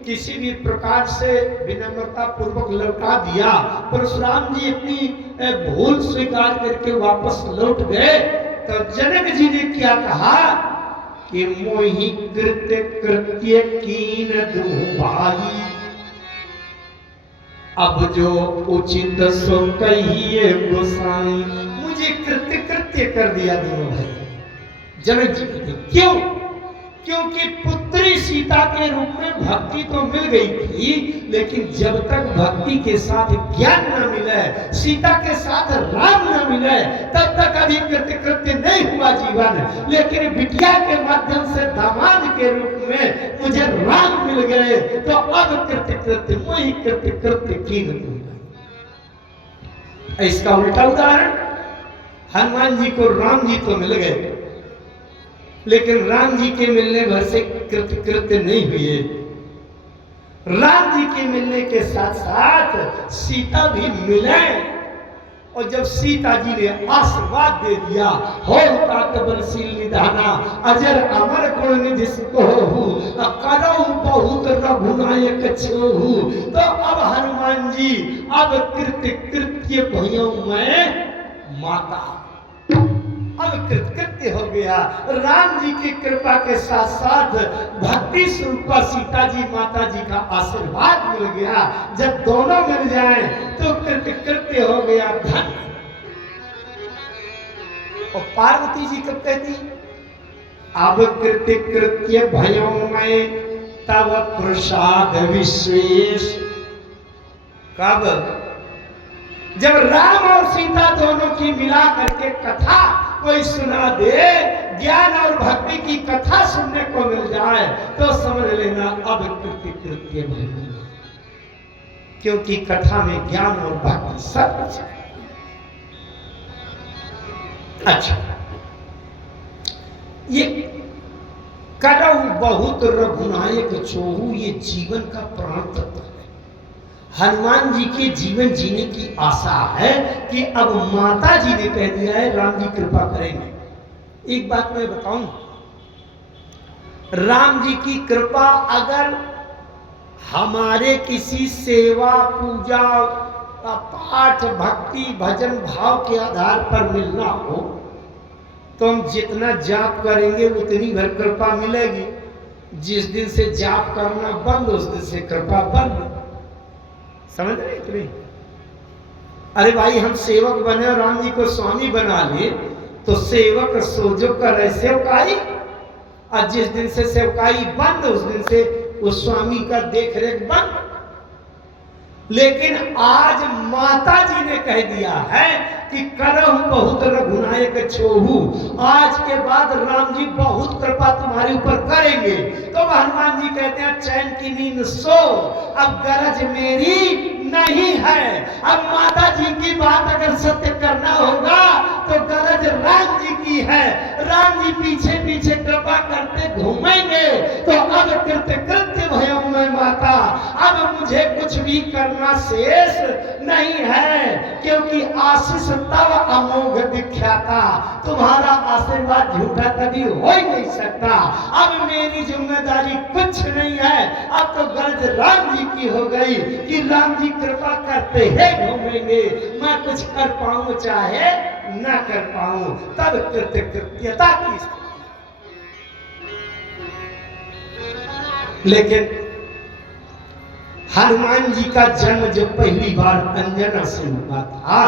किसी भी प्रकार से विनम्रता पूर्वक लौटा दिया। परशुराम जी अपनी भूल स्वीकार करके वापस लौट गए। तो जनक जी ने क्या कहा कि मोहि कृत्य कीन दूं भाई, अब जो उचित सो कहिए गोसाई। मुझे कृत्य कर दिया दोनों भाई। जनक जी कहते क्यों? क्योंकि पुत्री सीता के रूप में भक्ति तो मिल गई थी, लेकिन जब तक भक्ति के साथ ज्ञान न मिले, सीता के साथ राम न मिले, तब तक अभी कृत्य नहीं हुआ जीवन। लेकिन बिटिया के माध्यम से दामाद के रूप में मुझे राम मिल गए, तो अब कृत्य वही कृत्य की नहीं। इसका उल्टा उदाहरण, हनुमान जी को राम जी तो मिल गए, लेकिन राम जी के मिलने भर से कृत्य नहीं हुए। राम जी के मिलने के साथ साथ सीता भी मिले, और जब सीता जी ने आशीर्वाद दे दिया, हो बलशील निधाना अजर अमर गुण निधि कहो करौ बहुत रघुनायक छोहु। तो अब हनुमान जी अब कृत्य भइयों में माता, अब कृत्य हो गया। राम जी की कृपा के साथ साथ भक्ति स्वरूपा सीता जी माता जी का आशीर्वाद मिल गया। जब दोनों मिल जाएं तो कृत्य हो गया धन। और पार्वती जी कब कहती, अब कृत्य भयों में तब प्रसाद विशेष। कब? जब राम और सीता दोनों की मिला करके कथा कोई सुना दे, ज्ञान और भक्ति की कथा सुनने को मिल जाए, तो समझ लेना अब कृत्य भइल। क्योंकि कथा में ज्ञान और भक्ति सब कुछ है। अच्छा, ये करहु बहुत रघुनायक छोहू, ये जीवन का प्राण तत्व है। हनुमान जी के जीवन जीने की आशा है कि अब माता जी ने कह दिया है राम जी कृपा करेंगे। एक बात मैं बताऊं, राम जी की कृपा अगर हमारे किसी सेवा पूजा पाठ भक्ति भजन भाव के आधार पर मिलना हो तो हम जितना जाप करेंगे उतनी भर कृपा मिलेगी। जिस दिन से जाप करना बंद उस दिन से कृपा बंद। समझ रहे कि नहीं? अरे भाई, हम सेवक बने और राम जी को स्वामी बना लिए तो सेवक सोजो करे सेवकाई, और जिस दिन से सेवकाई बंद उस दिन से उस स्वामी का देख रेख बंद। लेकिन आज माता जी ने कह दिया है कि करहु बहुत रघुनायक छोहू, आज के बाद राम जी बहुत कृपा तुम्हारे ऊपर करेंगे। तो हनुमान जी कहते हैं चैन की नींद सो, अब गरज मेरी नहीं है। अब माता जी की बात अगर सत्य करना होगा तो गरज राम जी की है। राम जी पीछे पीछे कृपा करते घूमेंगे तो अब कृत्य भयो मैं माता, अब मुझे कुछ भी करना शेष नहीं है, क्योंकि आशीष तब अमोघ विख्याता, तुम्हारा आशीर्वाद झूठा कभी हो ही नहीं सकता। अब मेरी जिम्मेदारी कुछ नहीं है, अब तो गरज राम जी की हो गई कि राम जी कृपा करते हैं घूमेंगे। मैं कुछ कर पाऊं चाहे न कर पाऊं, तब कृत्यता की स्थिति। लेकिन हनुमान जी का जन्म जब पहली बार अंजना से हुआ था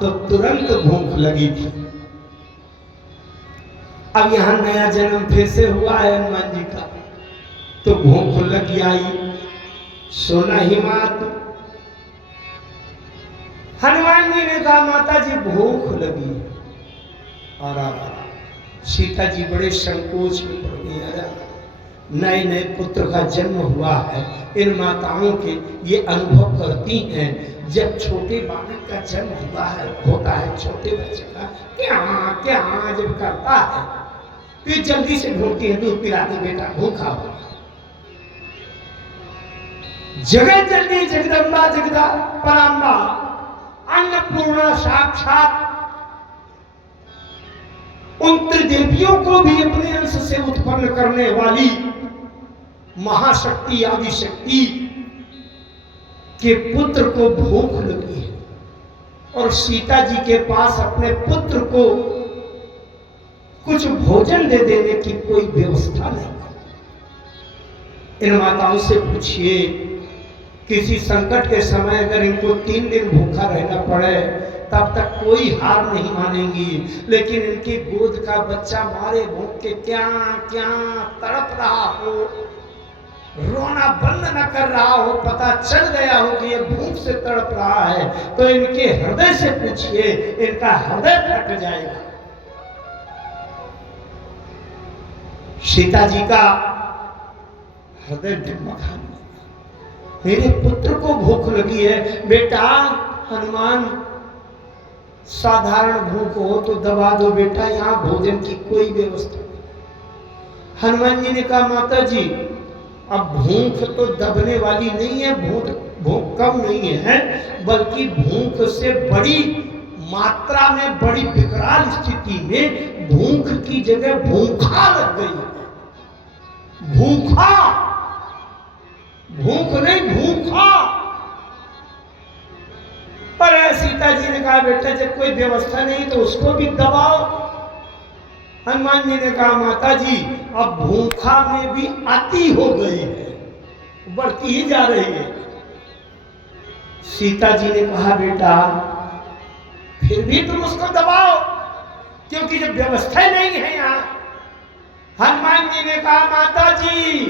तो तुरंत भूख लगी थी। अब यहां नया जन्म फिर से हुआ है हनुमान जी का, तो भूख लगी आई, सोना ही मात। हनुमान जी ने कहा माता जी भूख लगी है। और सीता जी बड़े संकोच में पड़ गई। अरे नए नए पुत्र का जन्म हुआ है, इन माताओं के ये अनुभव करती हैं जब छोटे बालक का जन्म हुआ है, होता है छोटे बच्चे का क्या क्या जब करता है फिर जल्दी से ढूंढती है दूध पिलाते, बेटा भूखा हो। जगत जल्दी जगदम्बा जगदा पराम्बा अन्नपूर्णा साक्षात उन त्रिदेवियों को भी अपने अंश से उत्पन्न करने वाली महाशक्ति आदि शक्ति के पुत्र को भूख लगी है और सीता जी के पास अपने पुत्र को कुछ भोजन दे देने की कोई व्यवस्था नहीं। इन माताओं से पूछिए, किसी संकट के समय अगर इनको 3 दिन भूखा रहना पड़े तब तक कोई हार नहीं मानेंगी, लेकिन इनकी गोद का बच्चा मारे भूख के क्या क्या तड़प रहा हो, रोना बंद न कर रहा हो, पता चल गया हो कि ये भूख से तड़प रहा है, तो इनके हृदय से पूछिए, इनका हृदय फट जाएगा। सीता जी का हृदय डगमगा, मेरे पुत्र को भूख लगी है। बेटा हनुमान, साधारण भूख हो तो दबा दो बेटा, यहाँ भोजन की कोई व्यवस्था नहीं। हनुमान जी ने कहा माता जी अब भूख तो दबने वाली नहीं है, भूख कम नहीं है, बल्कि भूख से बड़ी मात्रा में, बड़ी विकराल स्थिति में भूख की जगह भूखा लग गई है। भूखा, भूख नहीं भूखा। पर सीता जी ने कहा बेटा जब कोई व्यवस्था नहीं तो उसको भी दबाओ। हनुमान जी ने कहा माता जी अब भूखा में भी अति हो गई है, बढ़ती ही जा रही है। सीता जी ने कहा बेटा फिर भी तुम उसको दबाओ, क्योंकि जब व्यवस्था नहीं है यहाँ। हनुमान जी ने कहा माता जी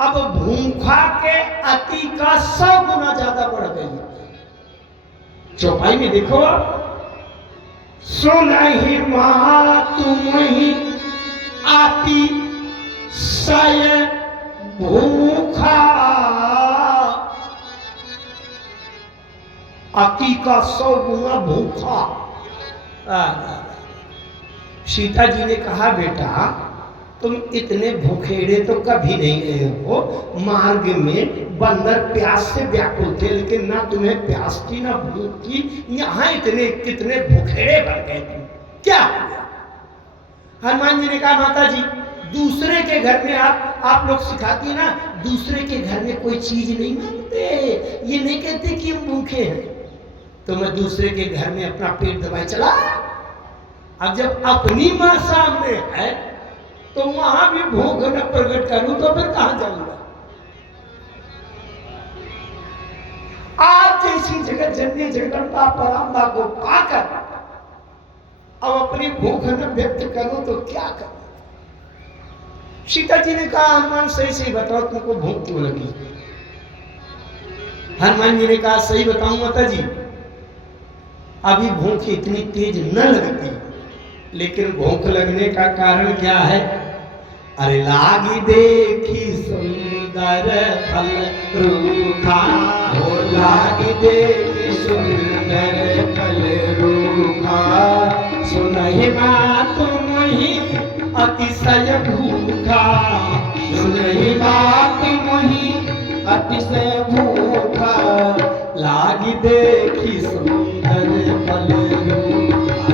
अब भूखा के अति का 100 गुना ज्यादा बढ़ गई। चौपाई में देखो, सुनहि मातु महि आती सय भूखा, अति का 100 गुना भूखा। सीता जी ने कहा बेटा तुम इतने भूखेड़े तो कभी नहीं गए हो। मार्ग में बंदर प्यास से व्याकुल थे लेकिन ना तुम्हें प्यास थी ना भूख थी, यहाँ इतने कितने भूखेड़े बन गए तुम, क्या हो गया? हनुमान जी ने कहा माता जी दूसरे के घर में आप लोग सिखाती है ना, दूसरे के घर में कोई चीज नहीं मांगते, ये नहीं कहते कि हम भूखे हैं। तो मैं दूसरे के घर में अपना पेट दबाए चला। अब जब अपनी मां सामने है तो वहां भी भूख न प्रकट करूं तो फिर कहां जाऊंगा? आज जैसी जगत जननी जगदम्बा पराम्बा को पाकर अब अपनी भूख न व्यक्त करूं तो क्या करूं? सीता जी ने कहा हनुमान सही सही बताओ तुमको भूख क्यों लगी? हनुमान जी ने कहा सही बताऊं माता जी, अभी भूख इतनी तेज न लगती, लेकिन भूख लगने का कारण क्या है? अरे लागी देखी सुंदर फल रूखा, ओ लागी देखी सुंदर फल रूखा, सुनहि बात मोहि अतिशय भूखा, सुनहि बात मोहि अतिशय भूखा, लागी देखी सुंदर फल रूखा,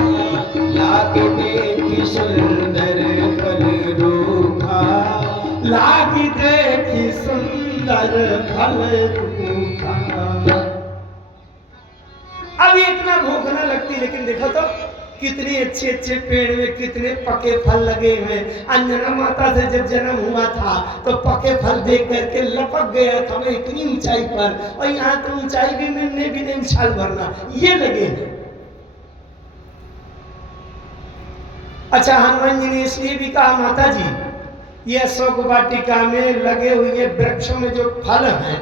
लागी देखी सुंदर फल रूखा, लागी देखी सुंदर फल रूखा। अभी इतना भूख ना लगती, लेकिन देखो तो कितने अच्छे अच्छे पेड़ में कितने पके फल लगे हुए। अंजना माता से जब जन्म हुआ था तो पके फल देख करके लपक गया था मैं इतनी ऊंचाई पर, और यहाँ तो ऊंचाई भी मिलने भी नहीं छाल भरना ये लगे हैं। अच्छा हनुमान जी ने इसलिए भी कहा माता जी ये अशोक वाटिका में लगे हुए वृक्षों में जो फल हैं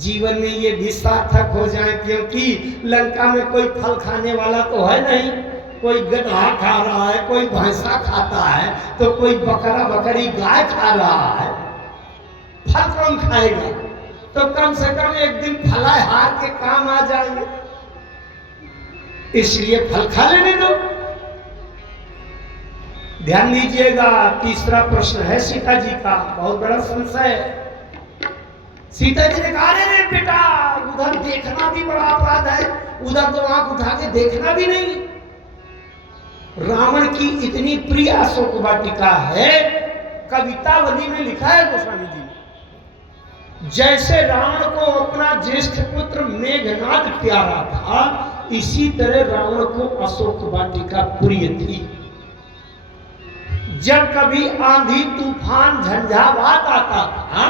जीवन में ये भी सार्थक हो जाए, क्योंकि लंका में कोई फल खाने वाला तो है नहीं, कोई गधा खा रहा है, कोई भैंसा खाता है, तो कोई बकरा बकरी गाय खा रहा है, फल कौन खाएगा? तो कम से कम एक दिन फलाहार के काम आ जाएंगे, इसलिए फल खा लेने दो। ध्यान दीजिएगा, तीसरा प्रश्न है सीता जी का, बहुत बड़ा संशय है। सीता जी ने कहा अरे बेटा उधर देखना भी बड़ा अपराध है, उधर तो आंख उठा के देखना भी नहीं। रावण की इतनी प्रिय अशोक वाटिका है, कवितावली में लिखा है गोस्वामी जी ने, जैसे रावण को अपना ज्येष्ठ पुत्र मेघनाद प्यारा था, इसी तरह रावण को अशोक वाटिका प्रिय थी। जब कभी आंधी तूफान झंझावात आता था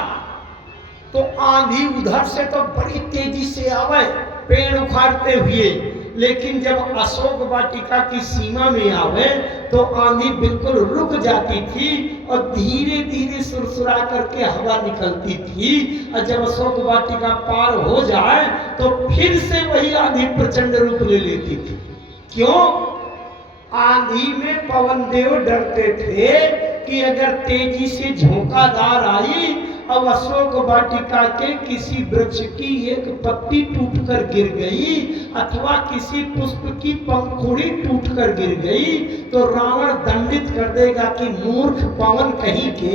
तो आंधी उधर से तो बड़ी तेजी से आवे पेड़ उखाड़ते हुए, लेकिन जब अशोक वाटिका की सीमा में आवे तो आंधी बिल्कुल रुक जाती थी और धीरे धीरे सुरसुरा करके हवा निकलती थी, और जब अशोक वाटिका पार हो जाए तो फिर से वही आंधी प्रचंड रूप ले लेती थी। क्यों? आंधी में पवन देव डरते थे कि अगर तेजी से झोंकादार आई अब अशोक वाटिका के किसी वृक्ष की एक पत्ती टूटकर गिर गई अथवा किसी पुष्प की पंखुड़ी टूटकर गिर गई तो रावण दंडित कर देगा कि मूर्ख पवन कहीं के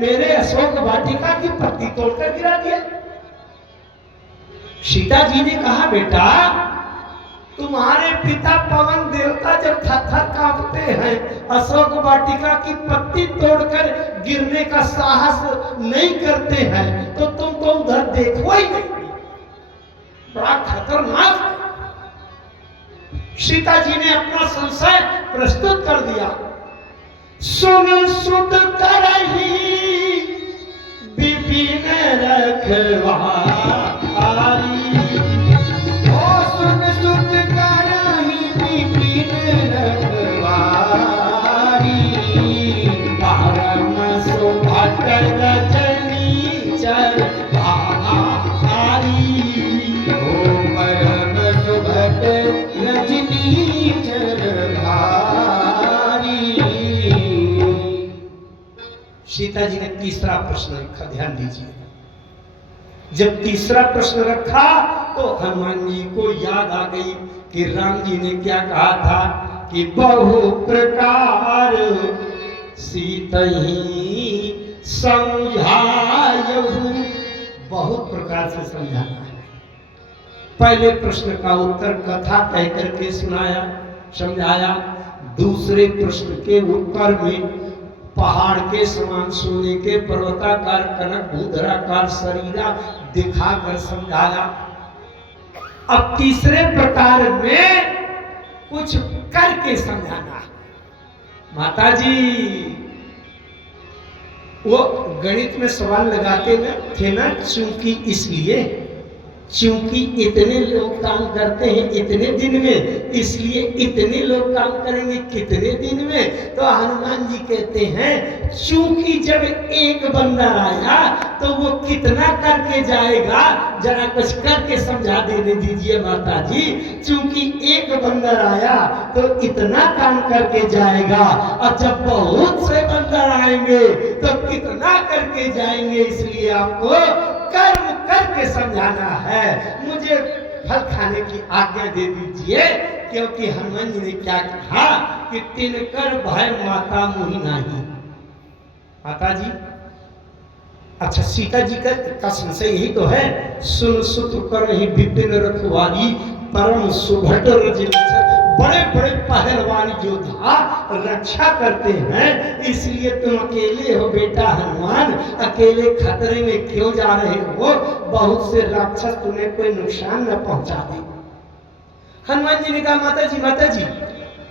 मेरे अशोक वाटिका की पत्ती तोड़कर गिरा दिया। सीता जी ने कहा बेटा तुम्हारे पिता पवन देवता जब थर-थर कांपते हैं अशोक वाटिका की पत्ती तोड़कर गिरने का साहस नहीं करते हैं तो तुम तो उधर देखो ही नहीं, बड़ा खतरनाक है। सीता जी ने अपना संशय प्रस्तुत कर दिया। सुन सुध करही विपिन रखवारी, सीता जी ने तीसरा प्रश्न रखा, ध्यान दीजिए। जब तीसरा प्रश्न रखा तो हनुमान जी को याद आ गई कि राम जी ने क्या कहा था कि बहु प्रकार सीतहि समझायहु। बहुत प्रकार से समझाना है। पहले प्रश्न का उत्तर कथा कह करके सुनाया, समझाया। दूसरे प्रश्न के उत्तर में पहाड़ के समान सोने के पर्वताकार कनक भूधराकार शरीरा दिखाकर समझाया। अब तीसरे प्रकार में कुछ करके समझाना है। माता जी वो गणित में सवाल लगाते थे ना, चूंकि इतने लोग काम करते हैं इतने दिन में, इसलिए इतने लोग काम करेंगे कितने दिन में। तो हनुमान जी कहते हैं चूंकि जब एक बंदा आया तो वो कितना करके जाएगा, जरा कुछ करके समझा देने दीजिए माता जी। चूंकि एक बंदर आया तो इतना काम करके जाएगा, और जब बहुत से बंदर आएंगे तो कितना करके जाएंगे, इसलिए आपको कर्म करके समझाना है। मुझे फल खाने की आज्ञा दे दीजिए, क्योंकि हनुमान जी ने क्या कहा कि तिनकर भय माता मोहि नाही। माता जी, अच्छा सीता जी का संशय यही तो है, सुन सुत करहि विपिन रखवारी परम सुभट रज। बड़े बड़े पहलवान योद्धा रक्षा करते हैं, इसलिए तुम अकेले हो बेटा हनुमान, अकेले खतरे में क्यों जा रहे हो, बहुत से राक्षस तुम्हें कोई नुकसान न पहुंचा दे। हनुमान जी ने कहा माता जी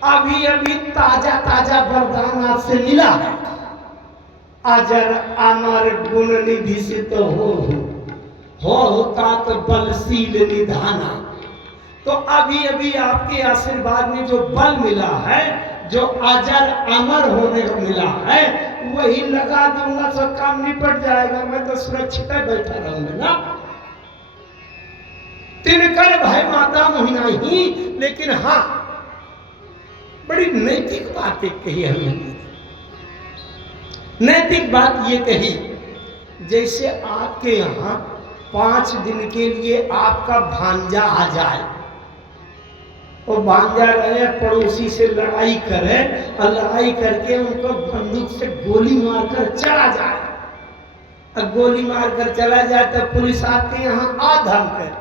अभी अभी ताजा ताजा वरदान आपसे मिला है, अजर अमर गुण निधि से तो हो तात बलशील निधाना। तो अभी अभी आपके आशीर्वाद में जो बल मिला है, जो अजर अमर होने को मिला है, वही लगा दूंगा, सब काम निपट जाएगा, मैं तो सुरक्षित बैठा रहूंगा ना। तिनकर भय माता मोहि नाही। लेकिन हाँ, बड़ी नैतिक बात एक कही हमने। नैतिक बात ये कही, जैसे आपके यहाँ 5 दिन के लिए आपका भांजा आ जाए, वो भांजा रहे पड़ोसी से लड़ाई करे, और लड़ाई करके उनको बंदूक से गोली मारकर चला जाए, और गोली मारकर चला जाए तो पुलिस आपके यहाँ आ धम कर,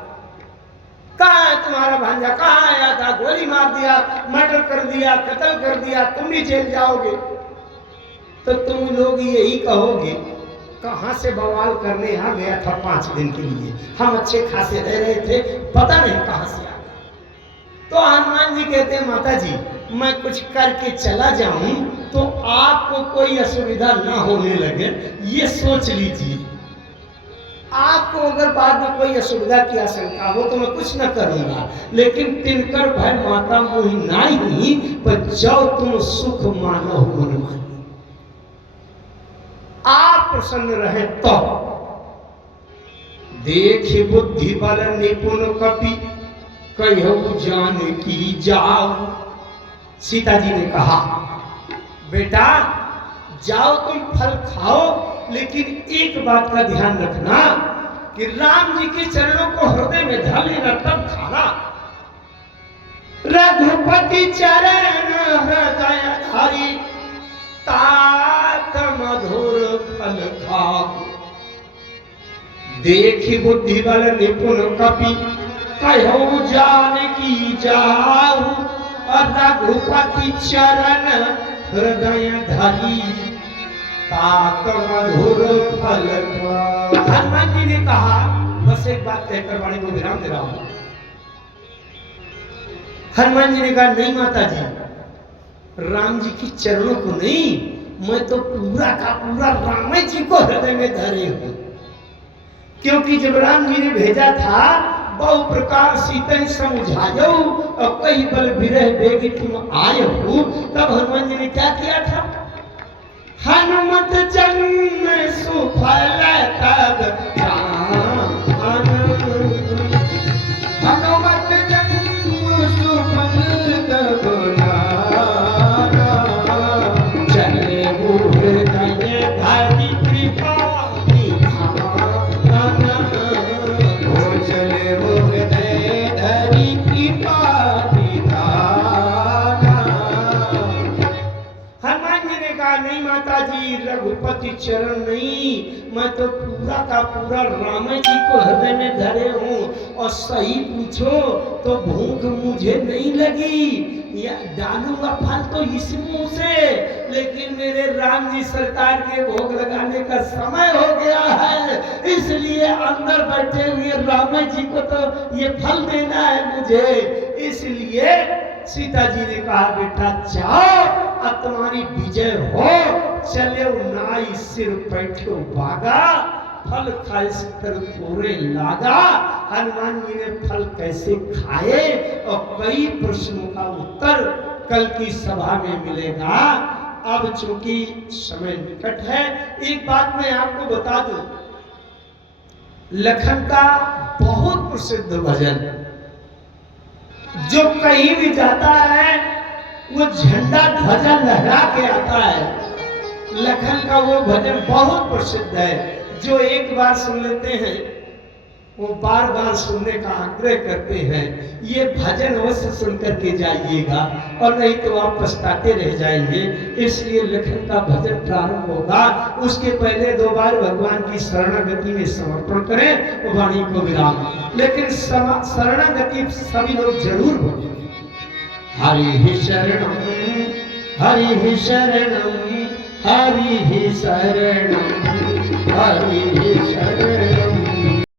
कहाँ है तुम्हारा भांजा, कहाँ आया था, गोली मार दिया, मर्डर कर दिया, कत्ल कर दिया, तुम भी जेल जाओगे। तो तुम लोग यही कहोगे कहाँ से बवाल करने आ गया था 5 दिन के लिए, हम अच्छे खासे रह रहे थे, पता नहीं कहाँ से आ गया। तो हनुमान जी कहते हैं माता जी मैं कुछ करके चला जाऊं तो आपको कोई असुविधा ना होने लगे, ये सोच लीजिए। आपको अगर बाद में कोई असुविधा की आशंका हो तो मैं कुछ न करूंगा, लेकिन तिनकर भय माता मोहि नाही, पर जाओ तुम सुख मानो मन मानी। आप प्रसन्न रहे तो देखी बुद्धि बल निपुण कपि कहो जान की जाओ। सीता जी ने कहा बेटा जाओ तुम फल खाओ, लेकिन एक बात का ध्यान रखना कि राम जी के चरणों को हृदय में धर लेना, तब खाना। रघुपति चरण हृदय धरि तात मधुर फल खाओ। देखी बुद्धि बल निपुण कपि कहो जान की जाओ, और रघुपति चरण हृदय धरि तात मधुर फल खाओ। हनुमान जी ने कहा, बस एक बात कहकर वाणी को विराम दे रहा हूं। हनुमान जी ने कहा नहीं माता जी, राम जी की चरणों को नहीं, मैं तो पूरा का पूरा राम जी को हृदय में धरे हूं। क्योंकि जब राम जी ने भेजा था बहु प्रकार सीता समझायो और कई बल विरह बेगी तुम आए हो, तब हनुमान जी ने क्या किया था? हनुमत जन्म सुफल तब हनुमत जन्म सुफल तब चले हृदय धरि कृपा निधान। चले हृदय चरण नहीं, मैं तो पूरा का पूरा राम जी को हृदय में धरे हूँ। और सही पूछो तो भूख मुझे नहीं लगी, या डालूंगा फल तो इस मुंह से, लेकिन मेरे राम जी सरकार के भोग लगाने का समय हो गया है, इसलिए अंदर बैठे हुए राम जी को तो ये फल देना है मुझे। इसलिए सीता जी ने कहा बेटा जाओ, अब तुम्हारी विजय हो, चले नाई सिर बैठो भागा, फल खाए सिर तोरे लागा। हनुमान जी ने फल कैसे खाए और कई प्रश्नों का उत्तर कल की सभा में मिलेगा। अब चूंकि समय निकट है, एक बात मैं आपको बता दूं, लखन का बहुत प्रसिद्ध भजन जो कहीं भी जाता है वो झंडा ध्वजा लहरा के आता है। लखन का वो भजन बहुत प्रसिद्ध है, जो एक बार सुन लेते हैं वो बार बार सुनने का आग्रह करते हैं। ये भजन अवश्य सुन करके जाइएगा, और नहीं तो आप पछताते रह जाएंगे। इसलिए लखन का भजन प्रारंभ होगा, उसके पहले 2 बार भगवान की शरणागति में समर्पण करें और वाणी को विराम। लेकिन शरणागति सभी लोग जरूर बोलेंगे, हरि शरणम हरि शरणम हरि शरणम हरि शरणम।